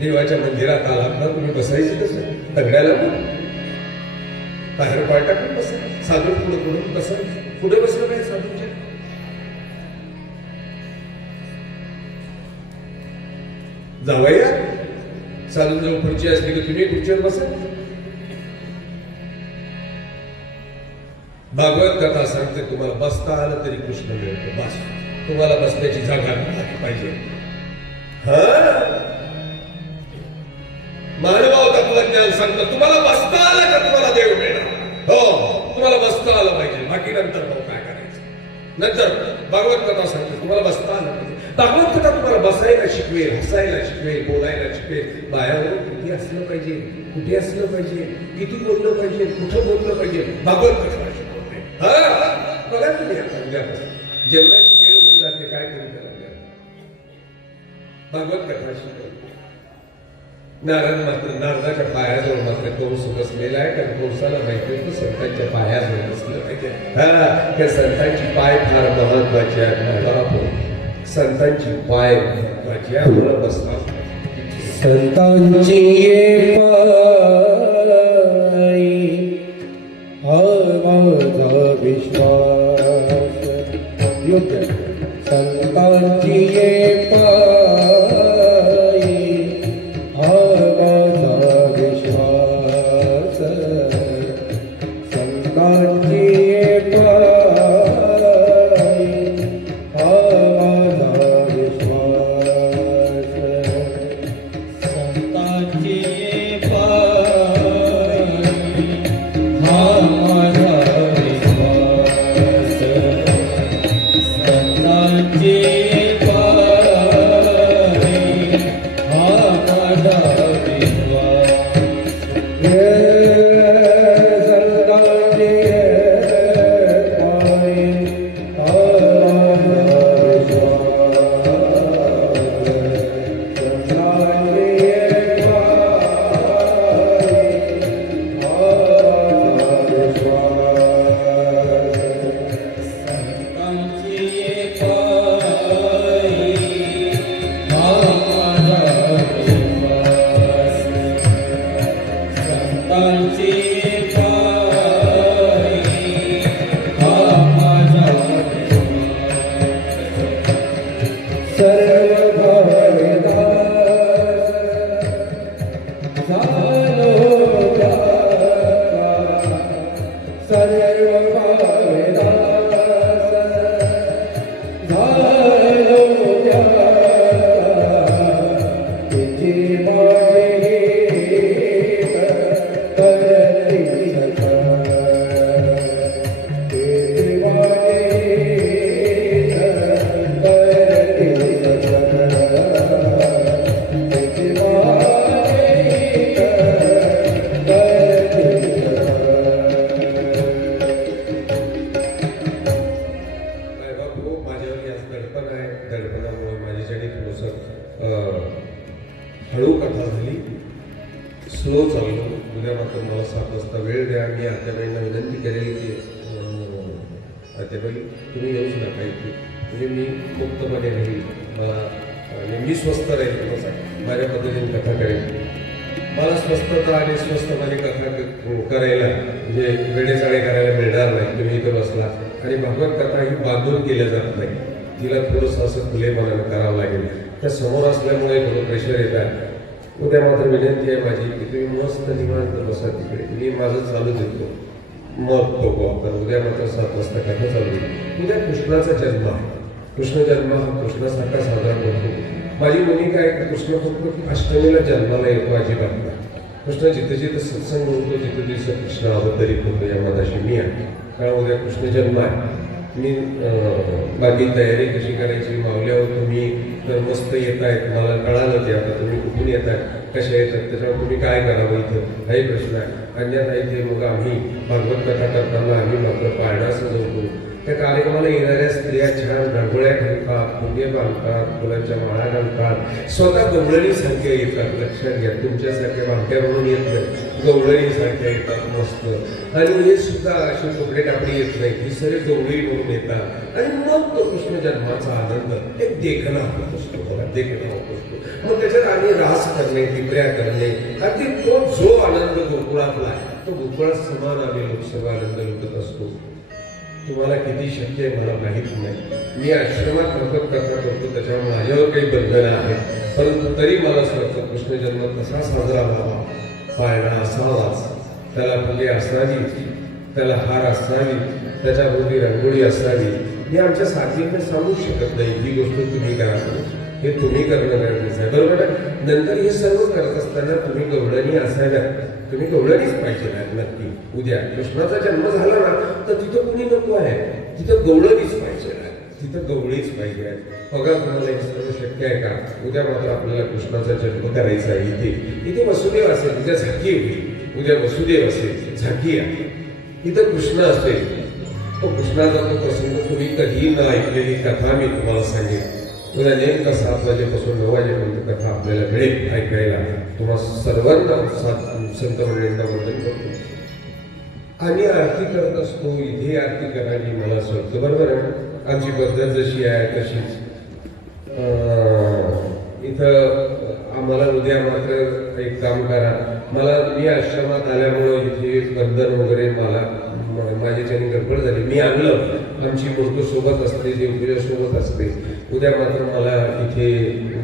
देवाच्या मंदिरात आलात ना, तुम्ही बसायचं कसं तगड्याला बाहेर पाय टाकून बसा. साधू पुढे पुढे बसा, पुढे बसलं नाही साधूच्या. जावया साधू जवळ खुर्ची असली की तुम्ही खुर्चीवर बसा. भागवत कथा सांगते तुम्हाला बसता आलं तरी कृष्ण मिळतो. बस तुम्हाला बसण्याची जागा पाहिजे. हा मानवाव तत्वज्ञान सांगतं तुम्हाला बसता आलं का तुम्हाला देव मिळणार. हो तुम्हाला बसता आलं पाहिजे, बाकी नंतर भाऊ काय करायचं. नंतर भागवत कथा सांगते तुम्हाला बसता आलं पाहिजे. भागवत कथा तुम्हाला बसायला शिकवेल, हसायला शिकवेल, बोलायला शिकवेल. बायावर किती असलं पाहिजे, कुठे असलं पाहिजे, किती बोललं पाहिजे, कुठं बोललं पाहिजे, भागवत कथा शिकवते. हा बघा तुम्ही आता उद्यापासून जेवणाची वेळ होऊन जाते, काय करून त्याला भागवत कथा शिकवते. नारद मात्र नारदाच्या पायाजवळ मात्र कंस बसलेला आहे, कारण कंसाला माहिती होतं संतांच्या पायाजवळ बसलं पाहिजे. हा त्या संतांची पाय फार महत्वाची आहे. संतांची पाय महत्वाची आहे, म्हणून बसतात. संतांची ये पायी हा माझा विश्वास. योग्य संतांची ये पायी हा माझा विश्वास. संतांची ये पायी हा माझा विश्वास. संतांची ये पायी हळू कथा झाली, स्लो चाललो. उद्या मात्र मला 7 वाजता वेळ द्या. मी आत्याबाईंना विनंती करेल की आत्याबाई तुम्ही येऊच नका इथे, म्हणजे मी मुक्तपणे राहील, मला मी स्वस्त राहील, माझ्या पद्धतीने कथा करेन. मला स्वस्तता आणि स्वस्तपणे कथा करायला म्हणजे वेडेचाळे करायला मिळणार नाही. तुम्ही इथं बसला आणि भागवत कथा ही बांधून केल्या जात नाही, तिला थोडंसं असं खुलेपणानं करावं लागेल. त्या समोर असल्यामुळे थोडं प्रेशर येत आहे. उद्या मात्र विनंती आहे माझी की तुम्ही मस्त निवांत बसा तिकडे, मी माझं चालू देतो, मग बघू आपण. उद्या मात्र 7 वाजता कथा चालू आहे. उद्या कृष्णाचा जन्म आहे. कृष्ण जन्म हा कृष्णासारखा साजरा करतो. माझी भूमिका आहे की कृष्ण फक्त अष्टमीला जन्माला येतो अजिबात नाही. कृष्ण जिथं जिथं सत्संग होतो तिथं तिथं कृष्ण अवतरित होतो, या मताशी मी आहे. कारण उद्या कृष्ण जन्म आहे. मी बाकी तयारी कशी करायची, मावल्यावर तुम्ही तर मस्त येत आहेत, मला कळालं की आता तुम्ही कुठून येत आहेत, कशा येतात, त्याच्यावर तुम्ही काय करावं इथं हाही प्रश्न आहे. अन्यथा इथे मग आम्ही भागवत कथा करताना आम्ही मात्र पाळणा सजवतो. त्या कार्यक्रमाला येणाऱ्या स्त्रिया छान रांगोळ्या घालतात, फुगे बांधतात, फुलांच्या माळा घालतात, स्वतः गवळणीसारख्या येतात. लक्षात घ्या, तुमच्यासारख्या भांट्या म्हणून येत नाही, गवळणीसारख्या येतात मस्त. आणि हे सुद्धा असे कपडे कापडी येत नाही, ही सगळे गवळी म्हणून येतात. आणि मग तो कृष्ण जन्माचा आनंद एक देखणा होत असतो, बघा देखणा होत असतो. मग त्याच्यात आम्ही रास करणे, टिपऱ्या करणे, अगदी तो जो आनंद गोकुळातला आहे तो गोकुळात समान आम्ही लोकसभा आनंद लुटत असतो. तुम्हाला किती शक्य आहे मला माहीत नाही. मी आश्रमात भगवत कथा करतो, त्याच्यामुळे माझ्यावर काही बंधनं आहेत, परंतु तरी मला असं वाटतं कृष्ण जन्म कसा साजरा व्हावा, पाळणा असावाच, त्याला फुले असावी, त्याला हार असावी, त्याच्याभोवती रंगोळी असावी. मी आमच्या साथींना सांगू शकत नाही ही गोष्ट तुम्ही करा, हे तुम्ही करणं गरजेचं आहे, बरोबर आहे. नंतर हे सर्व करत असताना तुम्ही गवळणी असाव्या, तुम्ही गवळणीच पाहिजे नक्की. उद्या कृष्णाचा जन्म झाला ना तर तिथं कुणी नको आहे, तिथं गवळणीच पाहिजे, तिथं गवळीच पाहिजे. बघा तुम्हाला हे सर्व शक्य आहे का? उद्या मात्र आपल्याला कृष्णाचा जन्म करायचा आहे. इथे वसुदेव असेल, उद्या झाकी होईल, उद्या वसुदेव असेल, झाकी आहे, इथं कृष्ण असेल. तो कृष्णाचा तो प्रसंग तुम्ही कधीही न ऐकलेली कथा मी तुम्हाला सांगेन. उद्या नेमका 7 वाजेपासून 9 वाजेपर्यंत कथा आपल्याला मिळेल ऐकायला. तुम्हाला सर्वांना संत मंडळींना वंदन करतो. आम्ही आरती करत असतो, इथे आरती करायची मला असं वाटतं, बरोबर आहे. आमची पद्धत जशी आहे तशीच इथं आम्हाला उद्या मात्र एक काम करा. मी आश्रमात आल्यामुळं इथे बंधन वगैरे मला माझ्याच्याने गडबड झाली. मी आणलं, आमची मूर्त सोबत असते, देवपूजा सोबत असते. उद्या मात्र मला इथे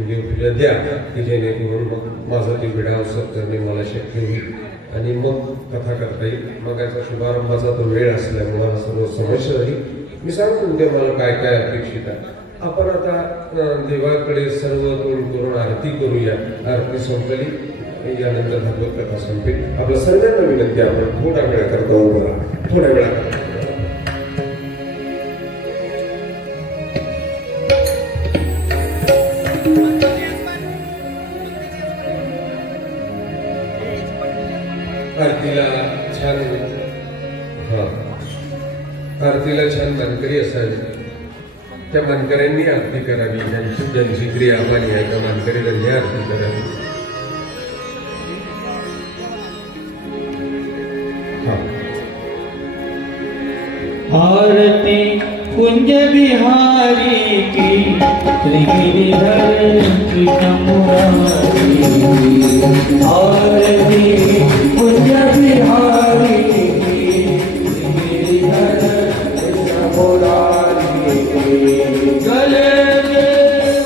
देवपूजा द्या की जेणेकरून मग माझा ते विडा अवसर करणे मला शक्य होईल आणि मग कथा करता येईल. मग याचा शुभारंभाचा तो वेळ असल्यामुळं सर्व समस्या झाली. मी सांगतो उद्या मला काय काय अपेक्षित आहे. आपण आता देवाकडे सर्व तोंड करून आरती करूया. आरती संपली, यानंतर भागवत कथा संपेल. आपल्या सर्वांना विनंती, आपण थोडा वेळा करता उभं राहा, थोड्या वेळा. आरतीला छान मानकरी असावी, त्या मानकऱ्यांनी आरती करावी, ज्यांची क्रिया आम्हाला आहे त्या मानकरी त्यांनी आरती करावी. आरती कुंज बिहारी की श्रीधर कृष्ण मुरारी. आरती कुंज बिहारी की श्रीधर कृष्ण मुरारी. गले में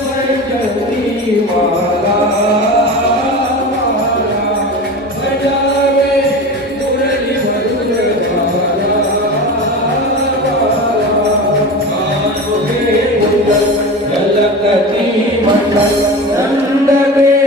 वैजयंती माला बजावे मुरली मधुरधारा. ललकती मंडल नंद में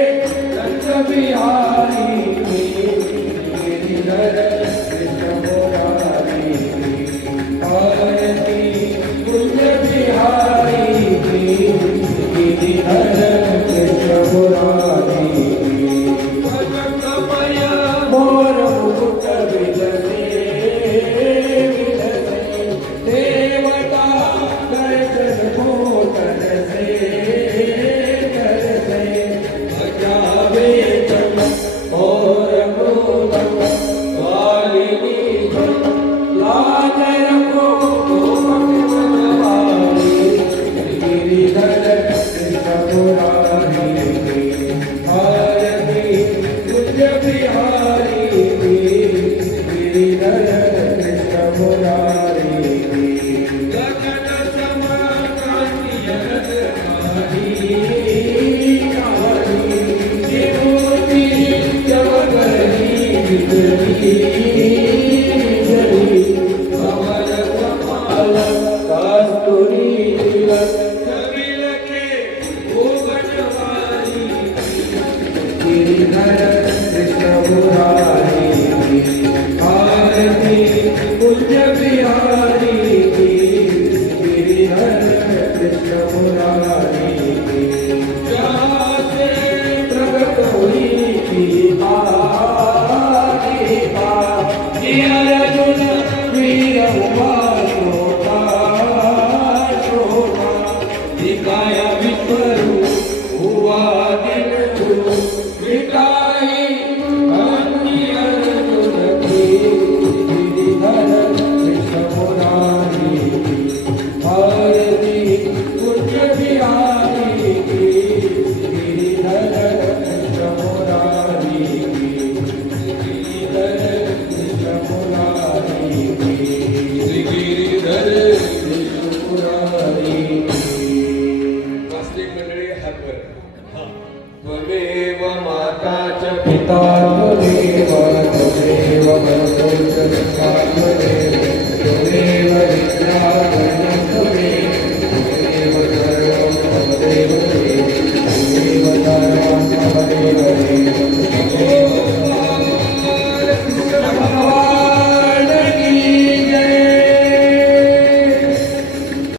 कमल कमल कस्तुरी कविलखे भुवनवारी गिरिधर कृष्ण मुरारी आरती पूज्य बिहारी गिरिधर कृष्ण मुरारी जासे प्रगट हुई अर्जुन वीर हुआ शोभा दिखाया विश्वरू हुआ दिन गुरु मिटाई अन्य अर्जुन की गिरिधर कृष्ण मुरारी भारती पूज्य बिहारी गिरिधर कृष्ण मुरारी गिरिधर कृष्ण मुरारी गिरिधर कृष्ण मुरारी वास्तविक मंडळी हात वर त्वमेव माता च पिता